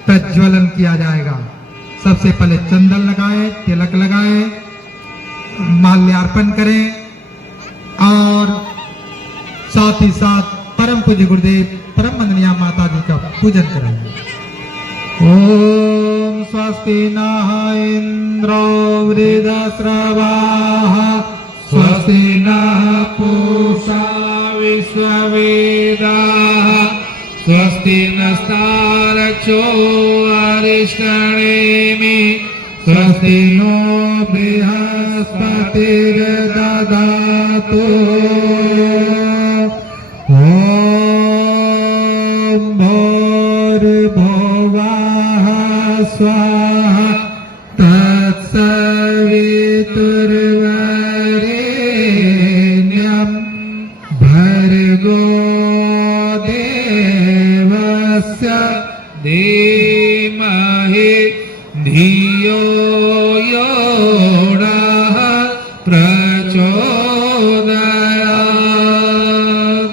प्रज्वलन किया जाएगा। सबसे पहले चंदन लगाएं, तिलक लगाएं, माल्यार्पण करें और साथ ही साथ परम पूज्य गुरुदेव परम वंदनीय माता जी का पूजन करेंगे। ओम स्वस्ति नः इंद्रो वृद्धश्रवाः स्वस्ति नः पूषा विश्ववेदाः स्वस्ति नस्तारक्षो अरिष्टनेमि स्वस्ति नो बृहस्पतिर्दधातु ओम भूर्भुवः स्वाहा तत्सवितुर्वरेण्यं भर्गो देवस्य धीमहि धियो यो नः प्रचोदयात्।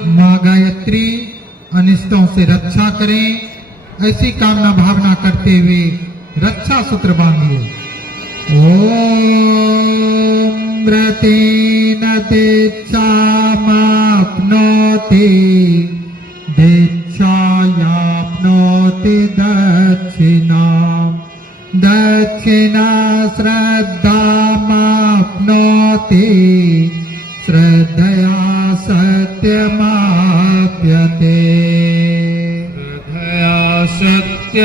माँ गायत्री अनिष्टों से रक्षा करें, ऐसी कामना भावना करते हुए रक्षा सूत्र बांधिए। ओम व्रतेन दीक्षामाप्नोति दीक्षायाप्नोति दक्षिणाम् दक्षिणा श्रद्धामाप्नोति श्रद्धया सत्यमाप्यते श्रद्धया सत्यमाप्यते।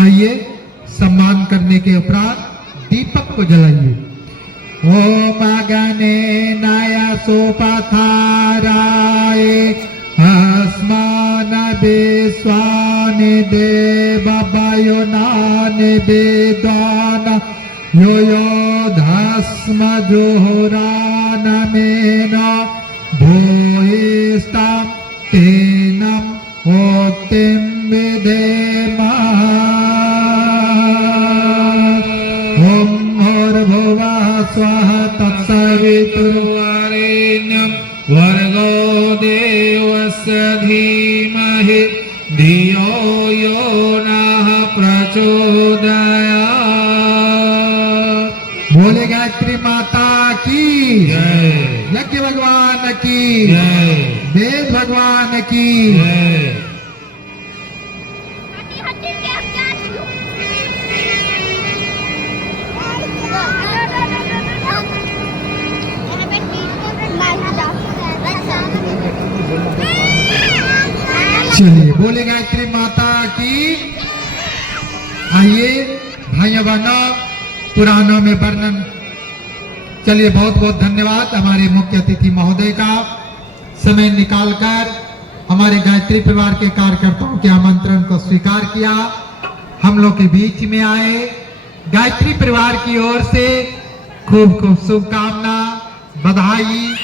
आइए सम्मान करने के उपरांत दीपक को जलाइए। ओम अगनेनाय सोपथाराय अस्मान विश्वानि देववयोनानि वेदान यो यो धस्म जोहरानमेन भूयिष्ठं तेनम् ओक्तिं विधेम। ओम भूर्भुवः स्वः तत्सवितुर्वरेण्यं भर्गो देवस्य धीमहि धियो यो नः प्रचोदयात्। बोले गायत्री माता की जय, यज्ञ भगवान की जय, वेद भगवान की जय। चलिए बोले गायत्री माता की। आइए भाइयों बहनों, पुराणों में वर्णन। चलिए बहुत बहुत धन्यवाद हमारे मुख्य अतिथि महोदय का समय निकालकर हमारे गायत्री परिवार के कार्यकर्ताओं के आमंत्रण को स्वीकार किया, हम लोग के बीच में आए। गायत्री परिवार की ओर से खूब खूब शुभकामना, बधाई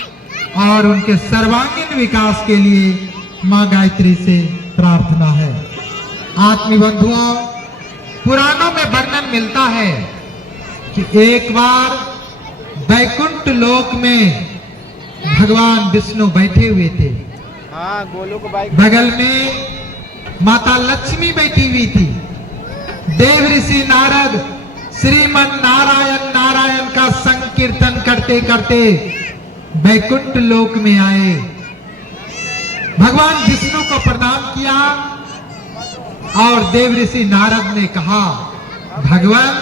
और उनके सर्वांगीण विकास के लिए माँ गायत्री से प्रार्थना है। आत्मी बंधुओं, पुराणों में वर्णन मिलता है कि एक बार वैकुंठ लोक में भगवान विष्णु बैठे हुए थे। हाँ, गोलू को बाइक बगल में माता लक्ष्मी बैठी हुई थी। देव ऋषि नारद श्रीमन नारायण नारायण का संकीर्तन करते करते वैकुंठ लोक में आए। भगवान विष्णु को प्रणाम किया और देव ऋषि नारद ने कहा, भगवान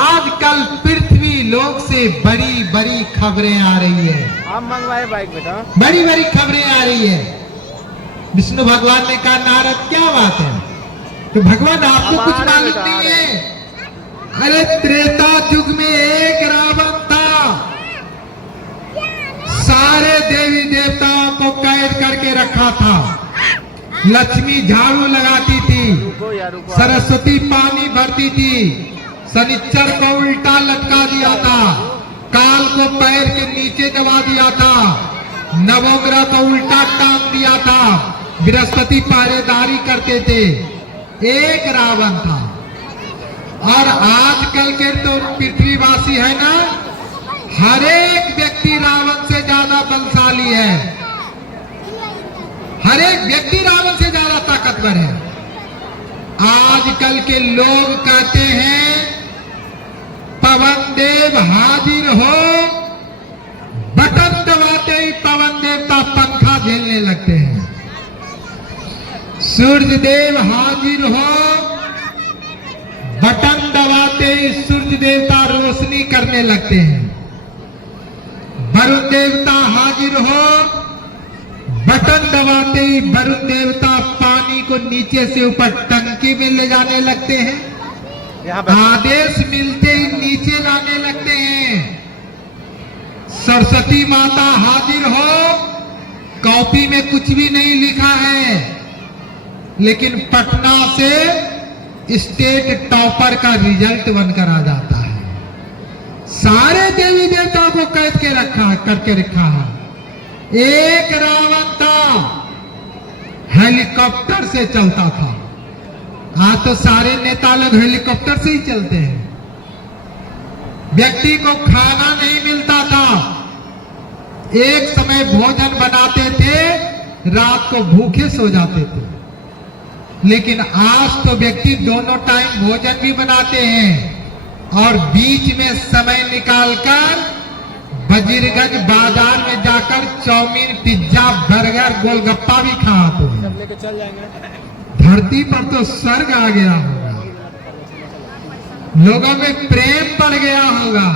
आजकल पृथ्वी लोक से बड़ी बड़ी खबरें आ रही है, हम मंगवाए बाइक बेटा। बड़ी बड़ी खबरें आ रही है। विष्णु भगवान ने कहा, नारद क्या बात है? तो भगवान आपको कुछ मालूम नहीं है? अरे त्रेता युग में एक रावण था, सारे देवी देवताओं को कैद करके रखा था। लक्ष्मी झाड़ू लगाती थी, रुको यार रुको। सरस्वती पानी भरती थी, शनिचर को उल्टा लटका दिया था, काल को पैर के नीचे दबा दिया था, नवग्रह को उल्टा टांग दिया था, बृहस्पति पहरेदारी करते थे। एक रावण था। और आजकल के तो पृथ्वीवासी है ना, हर एक व्यक्ति रावण से ज्यादा बलशाली है, हर एक व्यक्ति रावण से ज्यादा ताकतवर है। आजकल के लोग कहते हैं पवन देव हाजिर हो, बटन दबाते ही पवन देवता पंखा झेलने लगते हैं। सूर्य देव हाजिर हो, बटन दबाते ही सूर्य देवता रोशनी करने लगते हैं। वरुण देवता हाजिर हो, बटन दबाते ही वरुण देवता पानी को नीचे से ऊपर टंकी में ले जाने लगते हैं। यहाँ पे आदेश मिलते ही नीचे लाने लगते हैं। सरस्वती माता हाजिर हो, कॉपी में कुछ भी नहीं लिखा है, लेकिन पटना से स्टेट टॉपर का रिजल्ट बनकर आ जाता है। सारे देवी देवताओं को कैद के करके रखा है। एक रावण था, हेलीकॉप्टर से चलता था। आज तो सारे नेता लोग हेलीकॉप्टर से ही चलते हैं। व्यक्ति को खाना नहीं मिलता था, एक समय भोजन बनाते थे, रात को भूखे सो जाते थे। लेकिन आज तो व्यक्ति दोनों टाइम भोजन भी बनाते हैं और बीच में समय निकालकर वजीरगंज बाजार में जाकर चाउमीन, पिज्जा, बर्गर, गोलगप्पा भी खाते हैं। सब लेके चल जाएंगे। धरती पर तो स्वर्ग आ गया होगा, लोगों में प्रेम बढ़ गया होगा।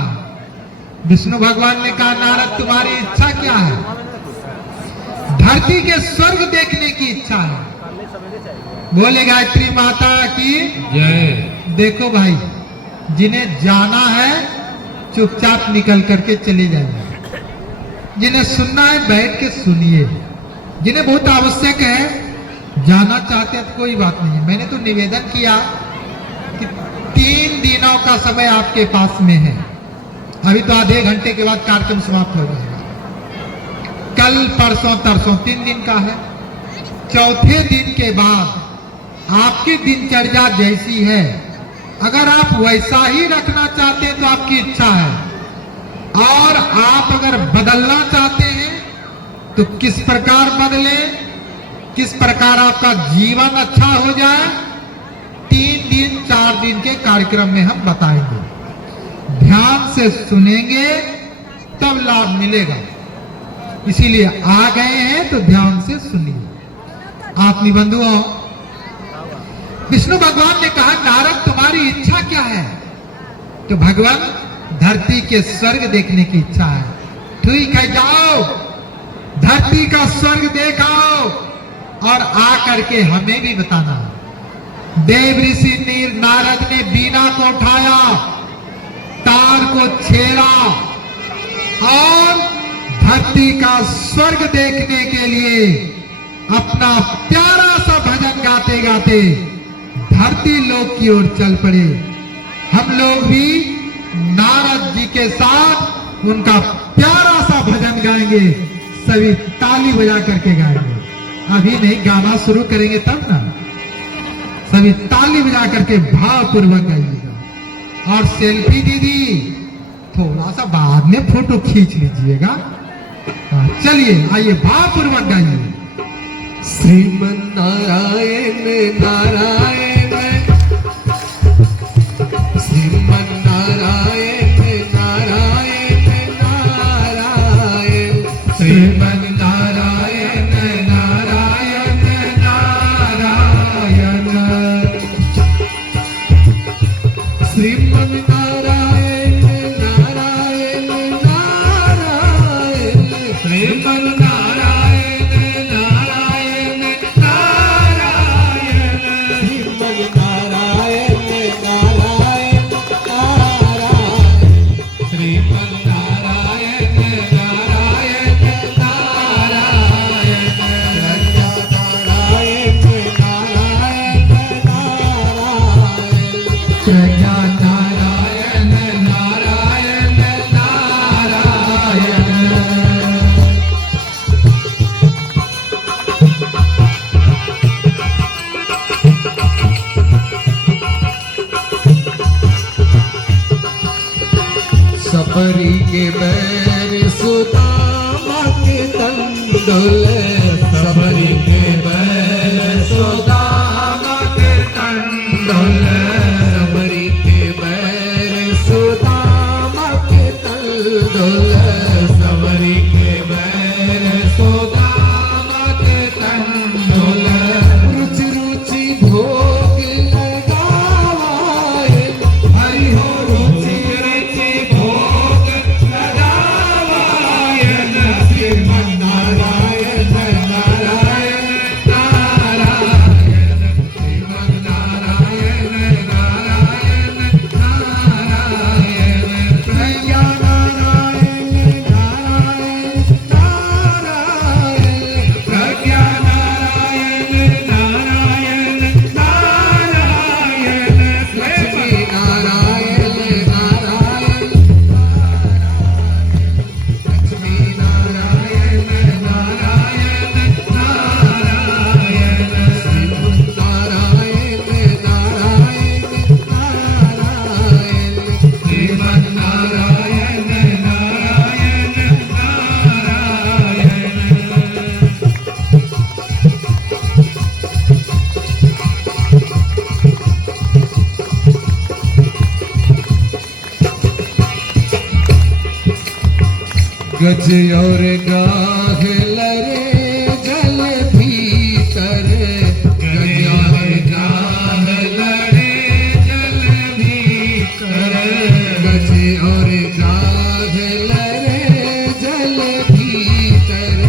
विष्णु भगवान ने कहा, नारद तुम्हारी इच्छा क्या है? धरती के स्वर्ग देखने की इच्छा है। बोले गायत्री माता की जय। देखो भाई, जिन्हें जाना है चुपचाप निकल करके चले जाइए, जिन्हें सुनना है बैठ के सुनिए, जिन्हें बहुत आवश्यक है जाना चाहते हैं तो कोई बात नहीं है। मैंने तो निवेदन किया कि 3 दिनों का समय आपके पास में है, अभी तो आधे घंटे के बाद कार्यक्रम समाप्त हो जाएगा। कल परसों तरसों 3 दिन का है। चौथे दिन के बाद आपकी दिनचर्या जैसी है, अगर आप वैसा ही रखना चाहते हैं तो आपकी इच्छा है, और आप अगर बदलना चाहते हैं तो किस प्रकार बदले, किस प्रकार आपका जीवन अच्छा हो जाए, 3 दिन 4 दिन के कार्यक्रम में हम बताएंगे। ध्यान से सुनेंगे तब लाभ मिलेगा, इसीलिए आ गए हैं तो ध्यान से सुनिए। आत्मीय बंधुओं, विष्णु भगवान ने कहा, नारद तुम्हारी इच्छा क्या है? तो भगवान, धरती के स्वर्ग देखने की इच्छा है। ठीक है, जाओ धरती का स्वर्ग देखाओ और आकर के हमें भी बताना। देव ऋषि नारद ने बीना को उठाया, तार को छेड़ा और धरती का स्वर्ग देखने के लिए अपना प्यारा सा भजन गाते गाते धरती लोक की ओर चल पड़े। हम लोग भी नारद जी के साथ उनका प्यारा सा भजन गाएंगे, सभी ताली बजा करके गाएंगे। अभी नहीं, गाना शुरू करेंगे तब ना, सभी ताली बजा करके भावपूर्वक गाइएगा। और सेल्फी दीदी थोड़ा सा बाद में फोटो खींच लीजिएगा। चलिए आइए, भावपूर्वक गाइए। श्रीमन्नारायण नारायण श्रीमन्नारायण नारायण नारायण श्रीमन्नारायण नारायण नारायण श्रीमन्नारायण नारायण नारायण श्रीमन्नारायण नारायण नारायण श्रीमन्नारायण नारायण नारायण श्रीमन्नारायण नारायण नारायण प्रज्ञा नारायण नारायण नारायण सबरी के बैर सुदामा के तंडुल सबरी के बैर सुदामा के तंडुल सबरी के बैर सुदामा के तंडुल सबरी के बैर सुदामा के तंडुल रुचि रुचि भोग लगावाए हरि हो रुचि रुचि भोग लगावायन श्रीमन्नारायण नारायण नारायण श्रीमन्नारायण नारायण नारायण प्रज्ञा नारायण नारायण नारायण प्रज्ञा नारायण नारायण नारायण लक्ष्मी नारायण नारायण लक्ष्मी नारायण नारायण नारायण श्रीमन्नारायण नारायण नारायण श्रीमन्नारायण नारायण नारायण गज और गाहल रे जल भीतर गज और गाहल रे जल भीतर गज और गाहल रे जल भीतर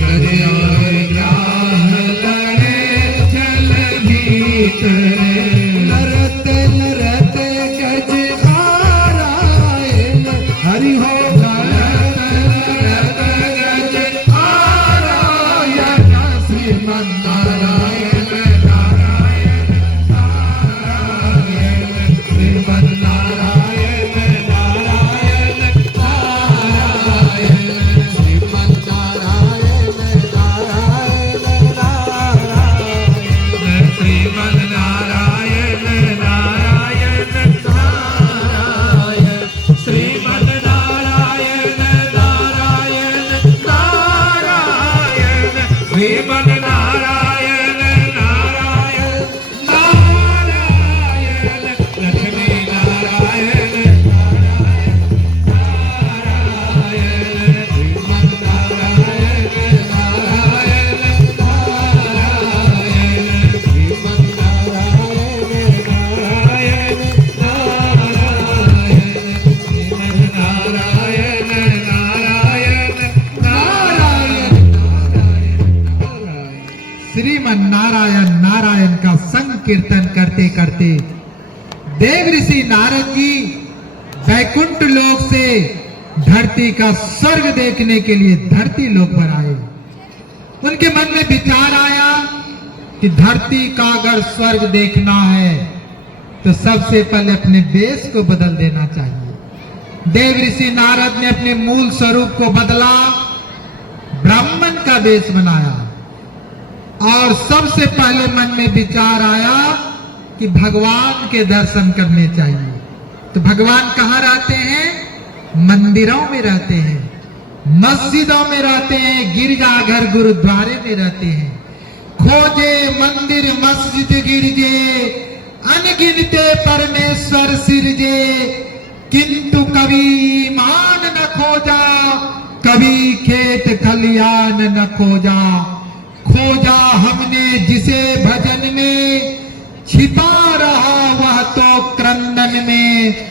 गज और गाहल रे जल भीतर लरत लरत गज नारायण हरि हो श्रीमन्नारायण नारायण नारायण श्रीमन्नारायण नारायण नारायण श्रीमन्नारायण नारायण नारायण श्रीमन्नारायण नारायण नारायण श्रीमन्नारायण नारायण नारायण श्रीमन्नारायण नारायण नारायण लक्ष्मी नारायण नारायण श्रीमन्नारायण नारायण नारायण श्रीमन्नारायण नारायण नारायण श्रीमन्नारायण नारायण नारायण श्रीमन्नारायण नारायण का संकीर्तन करते करते देव ऋषि नारद जी वैकुंठ लोक से धरती का स्वर्ग देखने के लिए धरती लोक पर आए। उनके मन में विचार आया कि धरती का अगर स्वर्ग देखना है तो सबसे पहले अपने वेश को बदल देना चाहिए। देव ऋषि नारद ने अपने मूल स्वरूप को बदला, ब्राह्मण का वेश बनाया और सबसे पहले मन में विचार आया कि भगवान के दर्शन करने चाहिए। तो भगवान कहाँ रहते हैं? मंदिरों में रहते हैं, मस्जिदों में रहते हैं, गिरजाघर गुरुद्वारे में रहते हैं। खोजे मंदिर मस्जिद गिरजे, अनगिनते परमेश्वर सिरजे, किंतु कभी ईमान न खोजा, कभी खेत खलियान न खोजा। खोजा हमने जिसे भजन में, छिपा रहा वह तो क्रंदन में।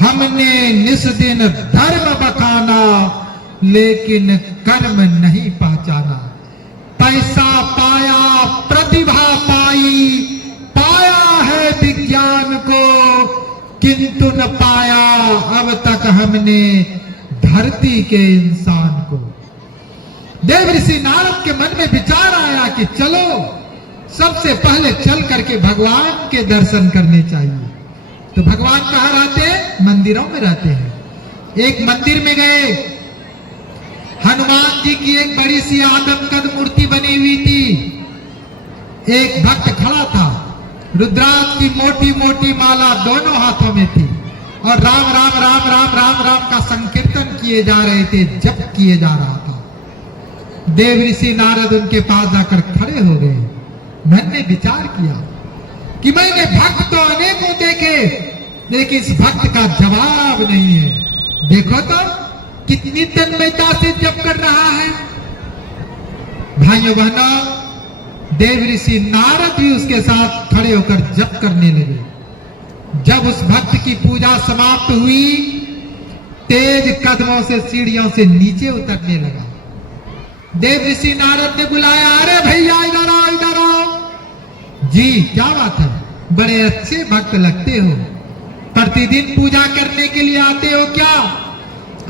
हमने निस दिन धर्म बखाना, लेकिन कर्म नहीं पहचाना। पैसा पाया, प्रतिभा पाई, पाया है विज्ञान को, किंतु न पाया अब तक हमने धरती के इंसान को। देव ऋषि नारद के मन में विचार आया कि चलो सबसे पहले चल करके भगवान के दर्शन करने चाहिए। तो भगवान कहाँ रहते हैं? मंदिरों में रहते हैं। एक मंदिर में गए, हनुमान जी की एक बड़ी सी आदमकद मूर्ति बनी हुई थी। एक भक्त खड़ा था, रुद्राक्ष की मोटी मोटी माला दोनों हाथों में थी और राम राम राम राम राम राम का संकीर्तन किए जा रहे थे, जप किए जा रहा था। देव ऋषि नारद उनके पास जाकर खड़े हो गए। मन ने विचार किया कि मैंने भक्त तो अनेकों देखे, लेकिन इस भक्त का जवाब नहीं है। देखो तो कितनी तन्मयता से जप कर रहा है। भाइयों बहनों, देव ऋषि नारद भी उसके साथ खड़े होकर जप करने लगे। जब उस भक्त की पूजा समाप्त हुई, तेज कदमों से सीढ़ियों से नीचे उतरने लगा। देव ऋषि नारद ने बुलाया, अरे भैया इधर आओ, इधर आओ। जी क्या बात है, बड़े अच्छे भक्त लगते हो। प्रतिदिन पूजा करने के लिए आते हो क्या?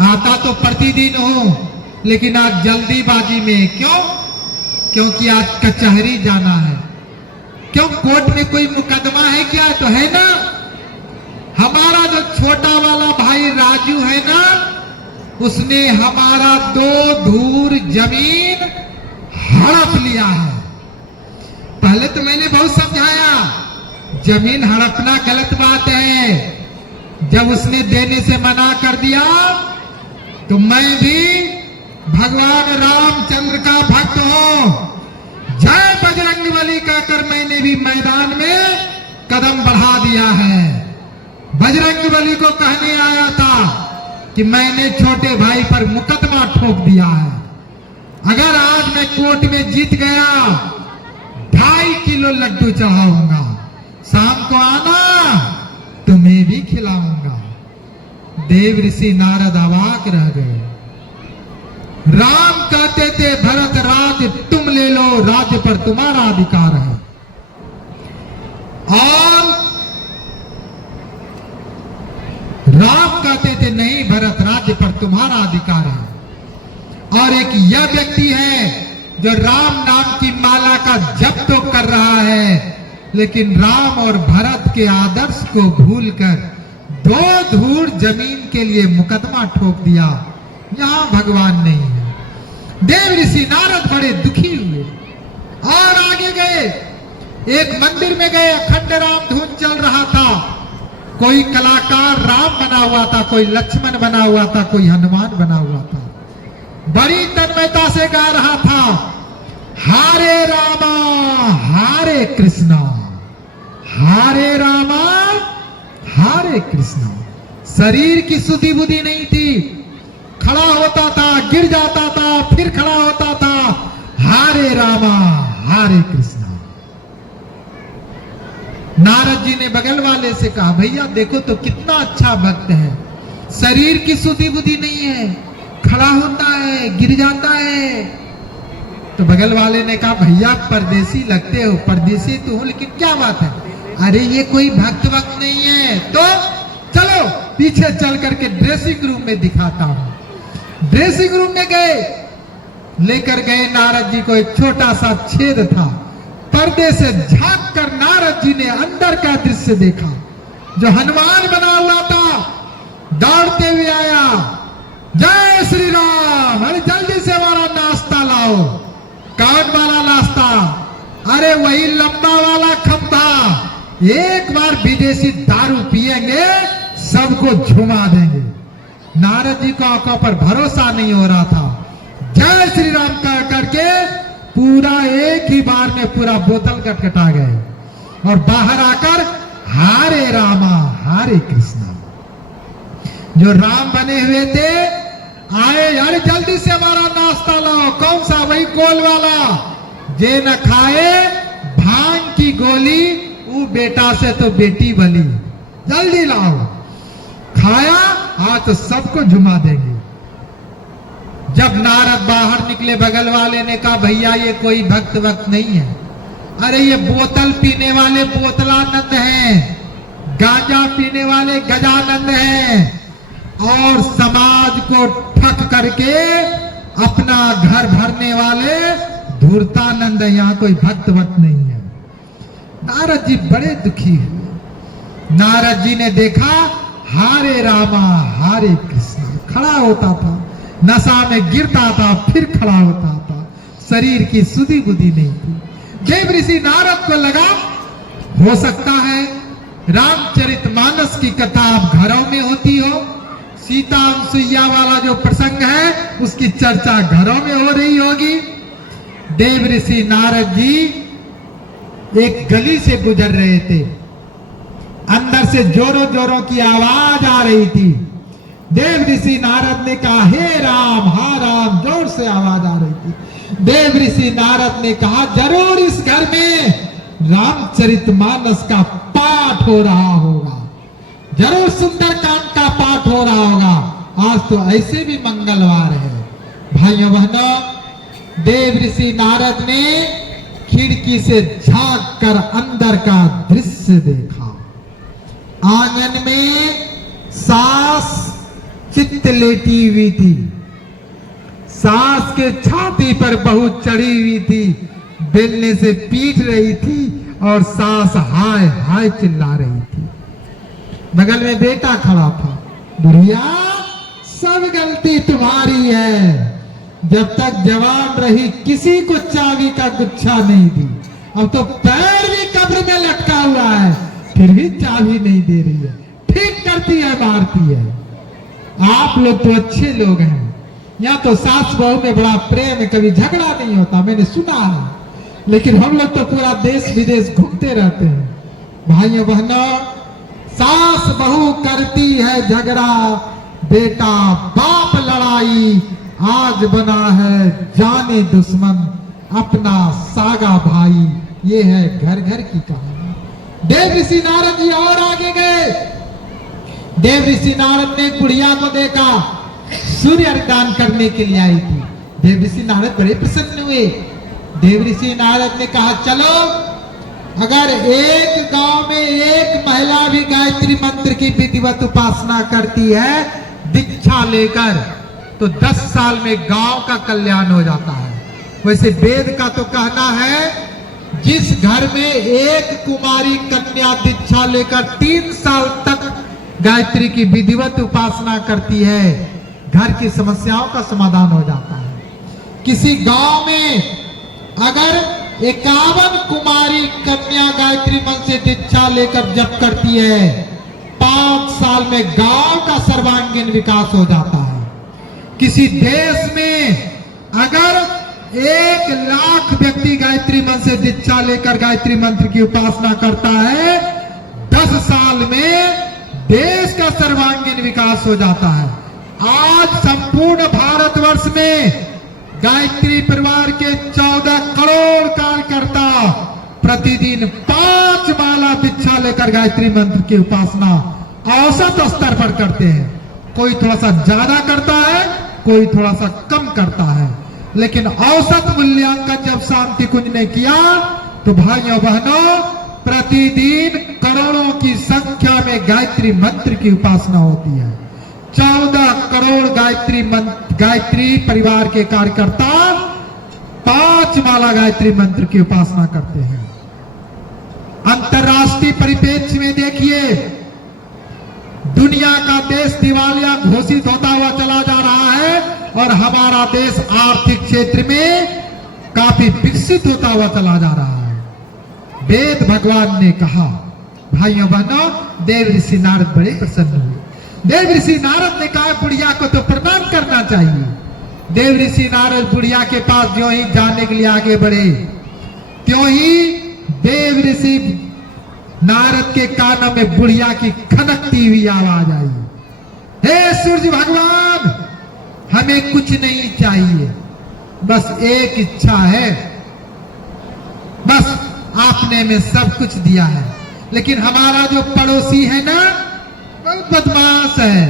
आता तो प्रतिदिन हूं, लेकिन आज जल्दीबाजी में। क्यों? क्योंकि आज कचहरी जाना है। क्यों, कोर्ट में कोई मुकदमा है क्या? तो है ना, हमारा जो छोटा वाला भाई राजू है ना, उसने हमारा 2 धूर जमीन हड़प लिया है। पहले तो मैंने बहुत समझाया, जमीन हड़पना गलत बात है। जब उसने देने से मना कर दिया, तो मैं भी भगवान रामचंद्र का भक्त हूं। जय बजरंगबली कहकर मैंने भी मैदान में कदम बढ़ा दिया है। बजरंगबली को कहने आया था कि मैंने छोटे भाई पर मुकदमा ठोक दिया है। अगर आज मैं कोर्ट में जीत गया, 2.5 किलो लड्डू चढ़ाऊंगा। शाम को आना, तुम्हें भी खिलाऊंगा। देव ऋषि नारद अवाक रह गए। राम कहते थे, भरत राज तुम ले लो, राज्य पर तुम्हारा अधिकार है। और राम कहते थे, नहीं भरत, राज्य पर तुम्हारा अधिकार है। और एक यह व्यक्ति है जो राम नाम की माला का जप तो कर रहा है, लेकिन राम और भरत के आदर्श को भूलकर 2 धूर जमीन के लिए मुकदमा ठोक दिया। यहां भगवान नहीं है। देव ऋषि नारद बड़े दुखी हुए और आगे गए। एक मंदिर में गए, अखंड राम धुन चल रहा था। कोई कलाकार राम बना हुआ था, कोई लक्ष्मण बना हुआ था, कोई हनुमान बना हुआ था। बड़ी तन्मयता से गा रहा था, हरे रामा हरे कृष्णा, हरे रामा हरे कृष्णा। शरीर की सुधि बुद्धि नहीं थी, खड़ा होता था, गिर जाता था, फिर खड़ा होता था। हरे रामा हरे कृष्णा। नारद जी ने बगल वाले से कहा, भैया देखो तो कितना अच्छा भक्त है, शरीर की सुधि बुद्धि नहीं है, खड़ा होता है, गिर जाता है। तो बगल वाले ने कहा, भैया परदेसी लगते हो। परदेसी तो हो, लेकिन क्या बात है? अरे ये कोई भक्त वक्त नहीं है। तो चलो पीछे चल करके ड्रेसिंग रूम में दिखाता हूं। ड्रेसिंग रूम में गए, लेकर गए नारद जी को। एक छोटा सा छेद था, पर्दे से झांक कर नारद जी ने अंदर का दृश्य देखा। जो हनुमान बना हुआ था दौड़ते हुए आया, जय श्री राम, अरे जल्दी से हमारा नाश्ता लाओ। कौन वाला नाश्ता? अरे वही लंबा वाला खंभा। एक बार विदेशी दारू पिएंगे, सबको झुमा देंगे। नारद जी को आंखों पर भरोसा नहीं हो रहा था। जय श्री राम कह करके पूरा एक ही बार में पूरा बोतल कटकटा गए और बाहर आकर हरे रामा हरे कृष्णा। जो राम बने हुए थे आए, अरे जल्दी से हमारा नाश्ता लाओ। कौन सा? वही गोल वाला, जे न खाए भांग की गोली, वो बेटा से तो बेटी बली, जल्दी लाओ। खाया, आज तो सबको झुमा देंगे। जब नारद बाहर निकले, बगल वाले ने कहा भैया ये कोई भक्त वक्त नहीं है, अरे ये बोतल पीने वाले बोतलानंद हैं, गांजा पीने वाले गजानंद हैं, और समाज को ठक करके अपना घर भरने वाले धूर्तानंद है। यहाँ कोई भक्त वक्त नहीं है। नारद जी बड़े दुखी हुए। नारद जी ने देखा हरे रामा हरे कृष्ण खड़ा होता था, नशा में गिरता था, फिर खड़ा होता था, शरीर की सुधी बुद्धि नहीं थी। देव ऋषि नारद को लगा हो सकता है रामचरितमानस की कथा आप घरों में होती हो, सीता अनुसुईया वाला जो प्रसंग है उसकी चर्चा घरों में हो रही होगी। देव ऋषि नारद जी एक गली से गुजर रहे थे, अंदर से जोरों जोरों की आवाज आ रही थी। देव ऋषि नारद ने कहा हे राम हा राम, जोर से आवाज आ रही थी। देव ऋषि नारद ने कहा जरूर इस घर में रामचरितमानस का पाठ हो रहा होगा, जरूर सुंदरकांड का पाठ हो रहा होगा। आज तो ऐसे भी मंगलवार है। भाइयों बहनों, देव ऋषि नारद ने खिड़की से झांक कर अंदर का दृश्य देखा। आंगन में सास चित्त लेटी हुई थी, सास के छाती पर बहू चढ़ी हुई थी, बेलने से पीट रही थी और सास हाय हाय चिल्ला रही थी। बगल में बेटा खड़ा था। बुढ़िया सब गलती तुम्हारी है, जब तक जवान रही किसी को चाबी का गुच्छा नहीं दी, अब तो पैर भी कब्र में लटका हुआ है, फिर भी चाबी नहीं दे रही है, ठीक करती है मारती है। आप लोग तो अच्छे लोग हैं, यहाँ तो सास बहू में बड़ा प्रेम है, कभी झगड़ा नहीं होता, मैंने सुना है, लेकिन हम लोग तो पूरा देश विदेश घूमते रहते हैं। भाइयों बहनों, सास बहू करती है झगड़ा, बेटा बाप लड़ाई, आज बना है जाने दुश्मन अपना सागा भाई। ये है घर घर की कहानी। देव ऋषि नारद जी और आगे गए। देव ऋषि नारद ने बुढ़िया को देखा, सूर्य दान करने के लिए आई थी। देव ऋषि नारद बड़े प्रसन्न हुए। देव ऋषि नारद ने कहा चलो, अगर एक गांव में एक महिला भी गायत्री मंत्र की विधिवत उपासना करती है दीक्षा लेकर, तो 10 साल में गांव का कल्याण हो जाता है। वैसे वेद का तो कहना है जिस घर में एक कुमारी कन्या दीक्षा लेकर 3 साल तक गायत्री की विधिवत उपासना करती है, घर की समस्याओं का समाधान हो जाता है। किसी गांव में अगर 51 कुमारी कन्या गायत्री मंत्र से दीक्षा लेकर जप करती है, 5 साल में गांव का सर्वांगीण विकास हो जाता है। किसी देश में अगर 1 लाख व्यक्ति गायत्री मंत्र से दीक्षा लेकर गायत्री मंत्र की उपासना करता है, 10 साल में देश का सर्वांगीण विकास हो जाता है। आज संपूर्ण भारतवर्ष में गायत्री परिवार के 14 करोड़ कार्यकर्ता प्रतिदिन 5 माला दीक्षा लेकर गायत्री मंत्र की उपासना औसत स्तर पर करते हैं। कोई थोड़ा सा ज्यादा करता है, कोई थोड़ा सा कम करता है, लेकिन औसत मूल्यांकन जब शांति कुंज ने किया तो भाइयों बहनों प्रतिदिन करोड़ों की संख्या में गायत्री मंत्र की उपासना होती है। 14 करोड़ गायत्री परिवार के कार्यकर्ता 5 माला गायत्री मंत्र की उपासना करते हैं। अंतरराष्ट्रीय परिप्रेक्ष्य में देखिए, दुनिया का देश दिवालिया घोषित होता हुआ चला जा रहा है और हमारा देश आर्थिक क्षेत्र में काफी विकसित होता हुआ चला जा रहा है। वेद भगवान ने कहा, भाइयों बहनों, देव ऋषि नारद बड़े प्रसन्न हुए। देव ऋषि नारद ने कहा बुढ़िया को तो प्रणाम करना चाहिए। देव ऋषि नारद बुढ़िया के पास जो ही जाने के लिए आगे बढ़े, त्यों ही देव ऋषि नारद के कानों में बुढ़िया की खनकती हुई आवाज आई, हे सूर्य भगवान, हमें कुछ नहीं चाहिए, बस एक इच्छा है, बस आपने में सब कुछ दिया है, लेकिन हमारा जो पड़ोसी है ना, बहुत बदमाश है,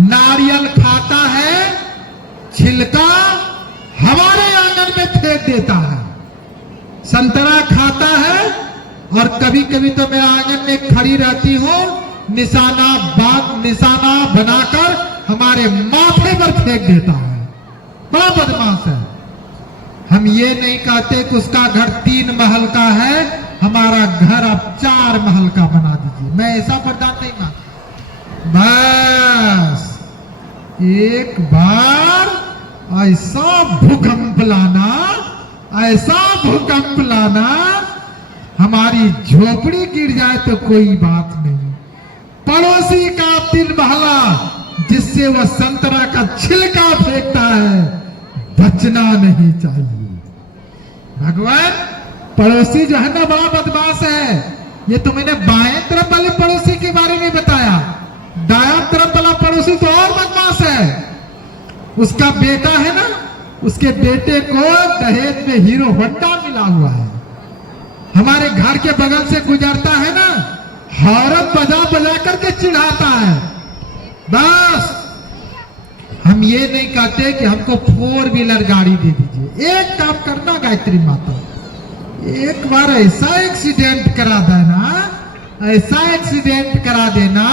नारियल खाता है, छिलका हमारे आंगन में फेंक देता है, संतरा खाता है और कभी कभी तो मैं आंगन में खड़ी रहती हूँ, निशाना बनाकर हमारे माथे पर फेंक देता है, बड़ा बदमाश है। हम ये नहीं कहते कि उसका घर 3 महल का है, हमारा घर आप 4 महल का बना दीजिए, मैं ऐसा वरदान नहीं मांगता। बस एक बार ऐसा भूकंप लाना, ऐसा भूकंप लाना, हमारी झोपड़ी गिर जाए तो कोई बात नहीं, पड़ोसी का 3 महला जिससे वह संतरा का छिलका फेंकता है, बचना नहीं चाहिए। भगवान, पड़ोसी जो है ना बड़ा बदमाश है। ये तो मैंने बाएं तरफ वाले पड़ोसी के बारे में बताया, दायां तरफ वाला पड़ोसी तो और बदमाश है। उसका बेटा है ना, उसके बेटे को दहेज में हीरो होंडा मिला हुआ है, हमारे घर के बगल से गुजरता है ना, हॉर्न बजा बजा करके चिढ़ाता है। बस हम ये नहीं कहते कि हमको 4 व्हीलर गाड़ी दे दीजिए, एक काम करना गायत्री माता, एक बार ऐसा एक्सीडेंट करा देना, ऐसा एक्सीडेंट करा देना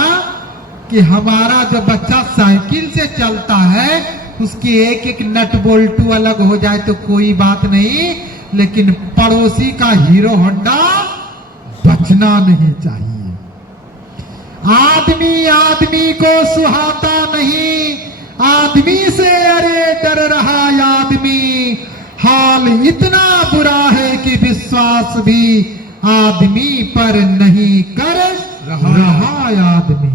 कि हमारा जो बच्चा साइकिल से चलता है उसकी एक एक नट बोल्टू अलग हो जाए तो कोई बात नहीं, लेकिन पड़ोसी का हीरो होंडा बचना नहीं चाहिए। आदमी आदमी को सुहाता नहीं, आदमी से अरे डर रहा आदमी, हाल इतना बुरा है कि विश्वास भी आदमी पर नहीं कर रहा आदमी।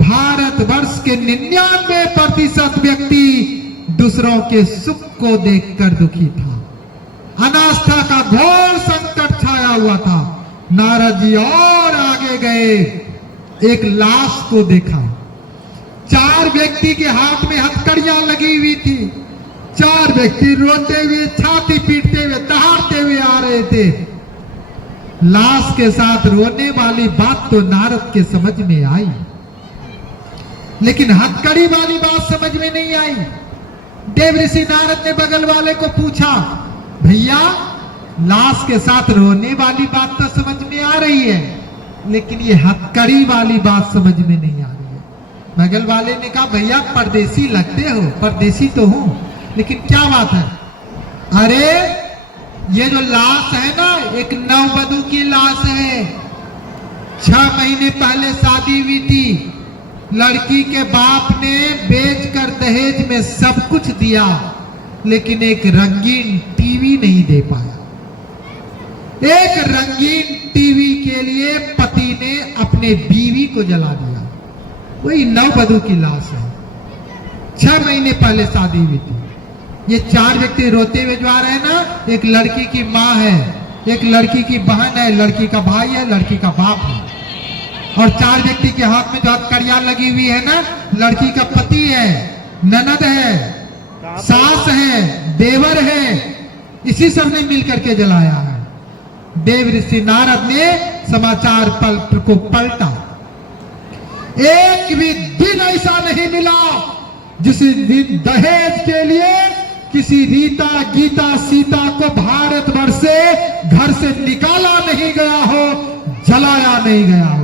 भारतवर्ष के 99% व्यक्ति दूसरों के सुख को देखकर दुखी था, अनास्था का घोर संकट छाया हुआ था। नारद जी और आगे गए, एक लाश को देखा, 4 व्यक्ति के हाथ में हथकड़ियां लगी हुई थी, 4 व्यक्ति रोते हुए, छाती पीटते हुए, दहाड़ते हुए आ रहे थे। लाश के साथ रोने वाली बात तो नारद के समझ में आई, लेकिन हथकड़ी वाली बात समझ में नहीं आई। देव ऋषि नारद ने बगल वाले को पूछा, भैया लाश के साथ रोने वाली बात तो समझ में आ रही है, लेकिन ये हथकड़ी वाली बात समझ में नहीं आ रही है। बगल वाले ने कहा, भैया परदेसी लगते हो, परदेसी तो हूं, लेकिन क्या बात है? अरे ये जो लाश है ना, एक नववधू की लाश है, 6 महीने पहले शादी हुई थी, लड़की के बाप ने बेचकर दहेज में सब कुछ दिया, लेकिन एक रंगीन टीवी नहीं दे पाया। एक रंगीन टीवी के लिए पति ने अपने बीवी को जला दिया। वही नववधू की लाश है, 6 महीने पहले शादी हुई थी। ये 4 व्यक्ति रोते हुए जो आ रहे हैं ना, एक लड़की की माँ है, एक लड़की की बहन है, लड़की का भाई है, लड़की का बाप है, और 4 व्यक्ति के हाथ में जो हथकड़ियां लगी हुई है ना, लड़की का पति है, ननद है, सास है, देवर है, इसी सब ने मिल करके जलाया है। देव ऋषि नारद ने समाचार पत्र को पलटा, एक भी दिन ऐसा नहीं मिला जिस दिन दहेज के लिए किसी रीता गीता सीता को भारतवर्ष से घर से निकाला नहीं गया हो, जलाया नहीं गया हो।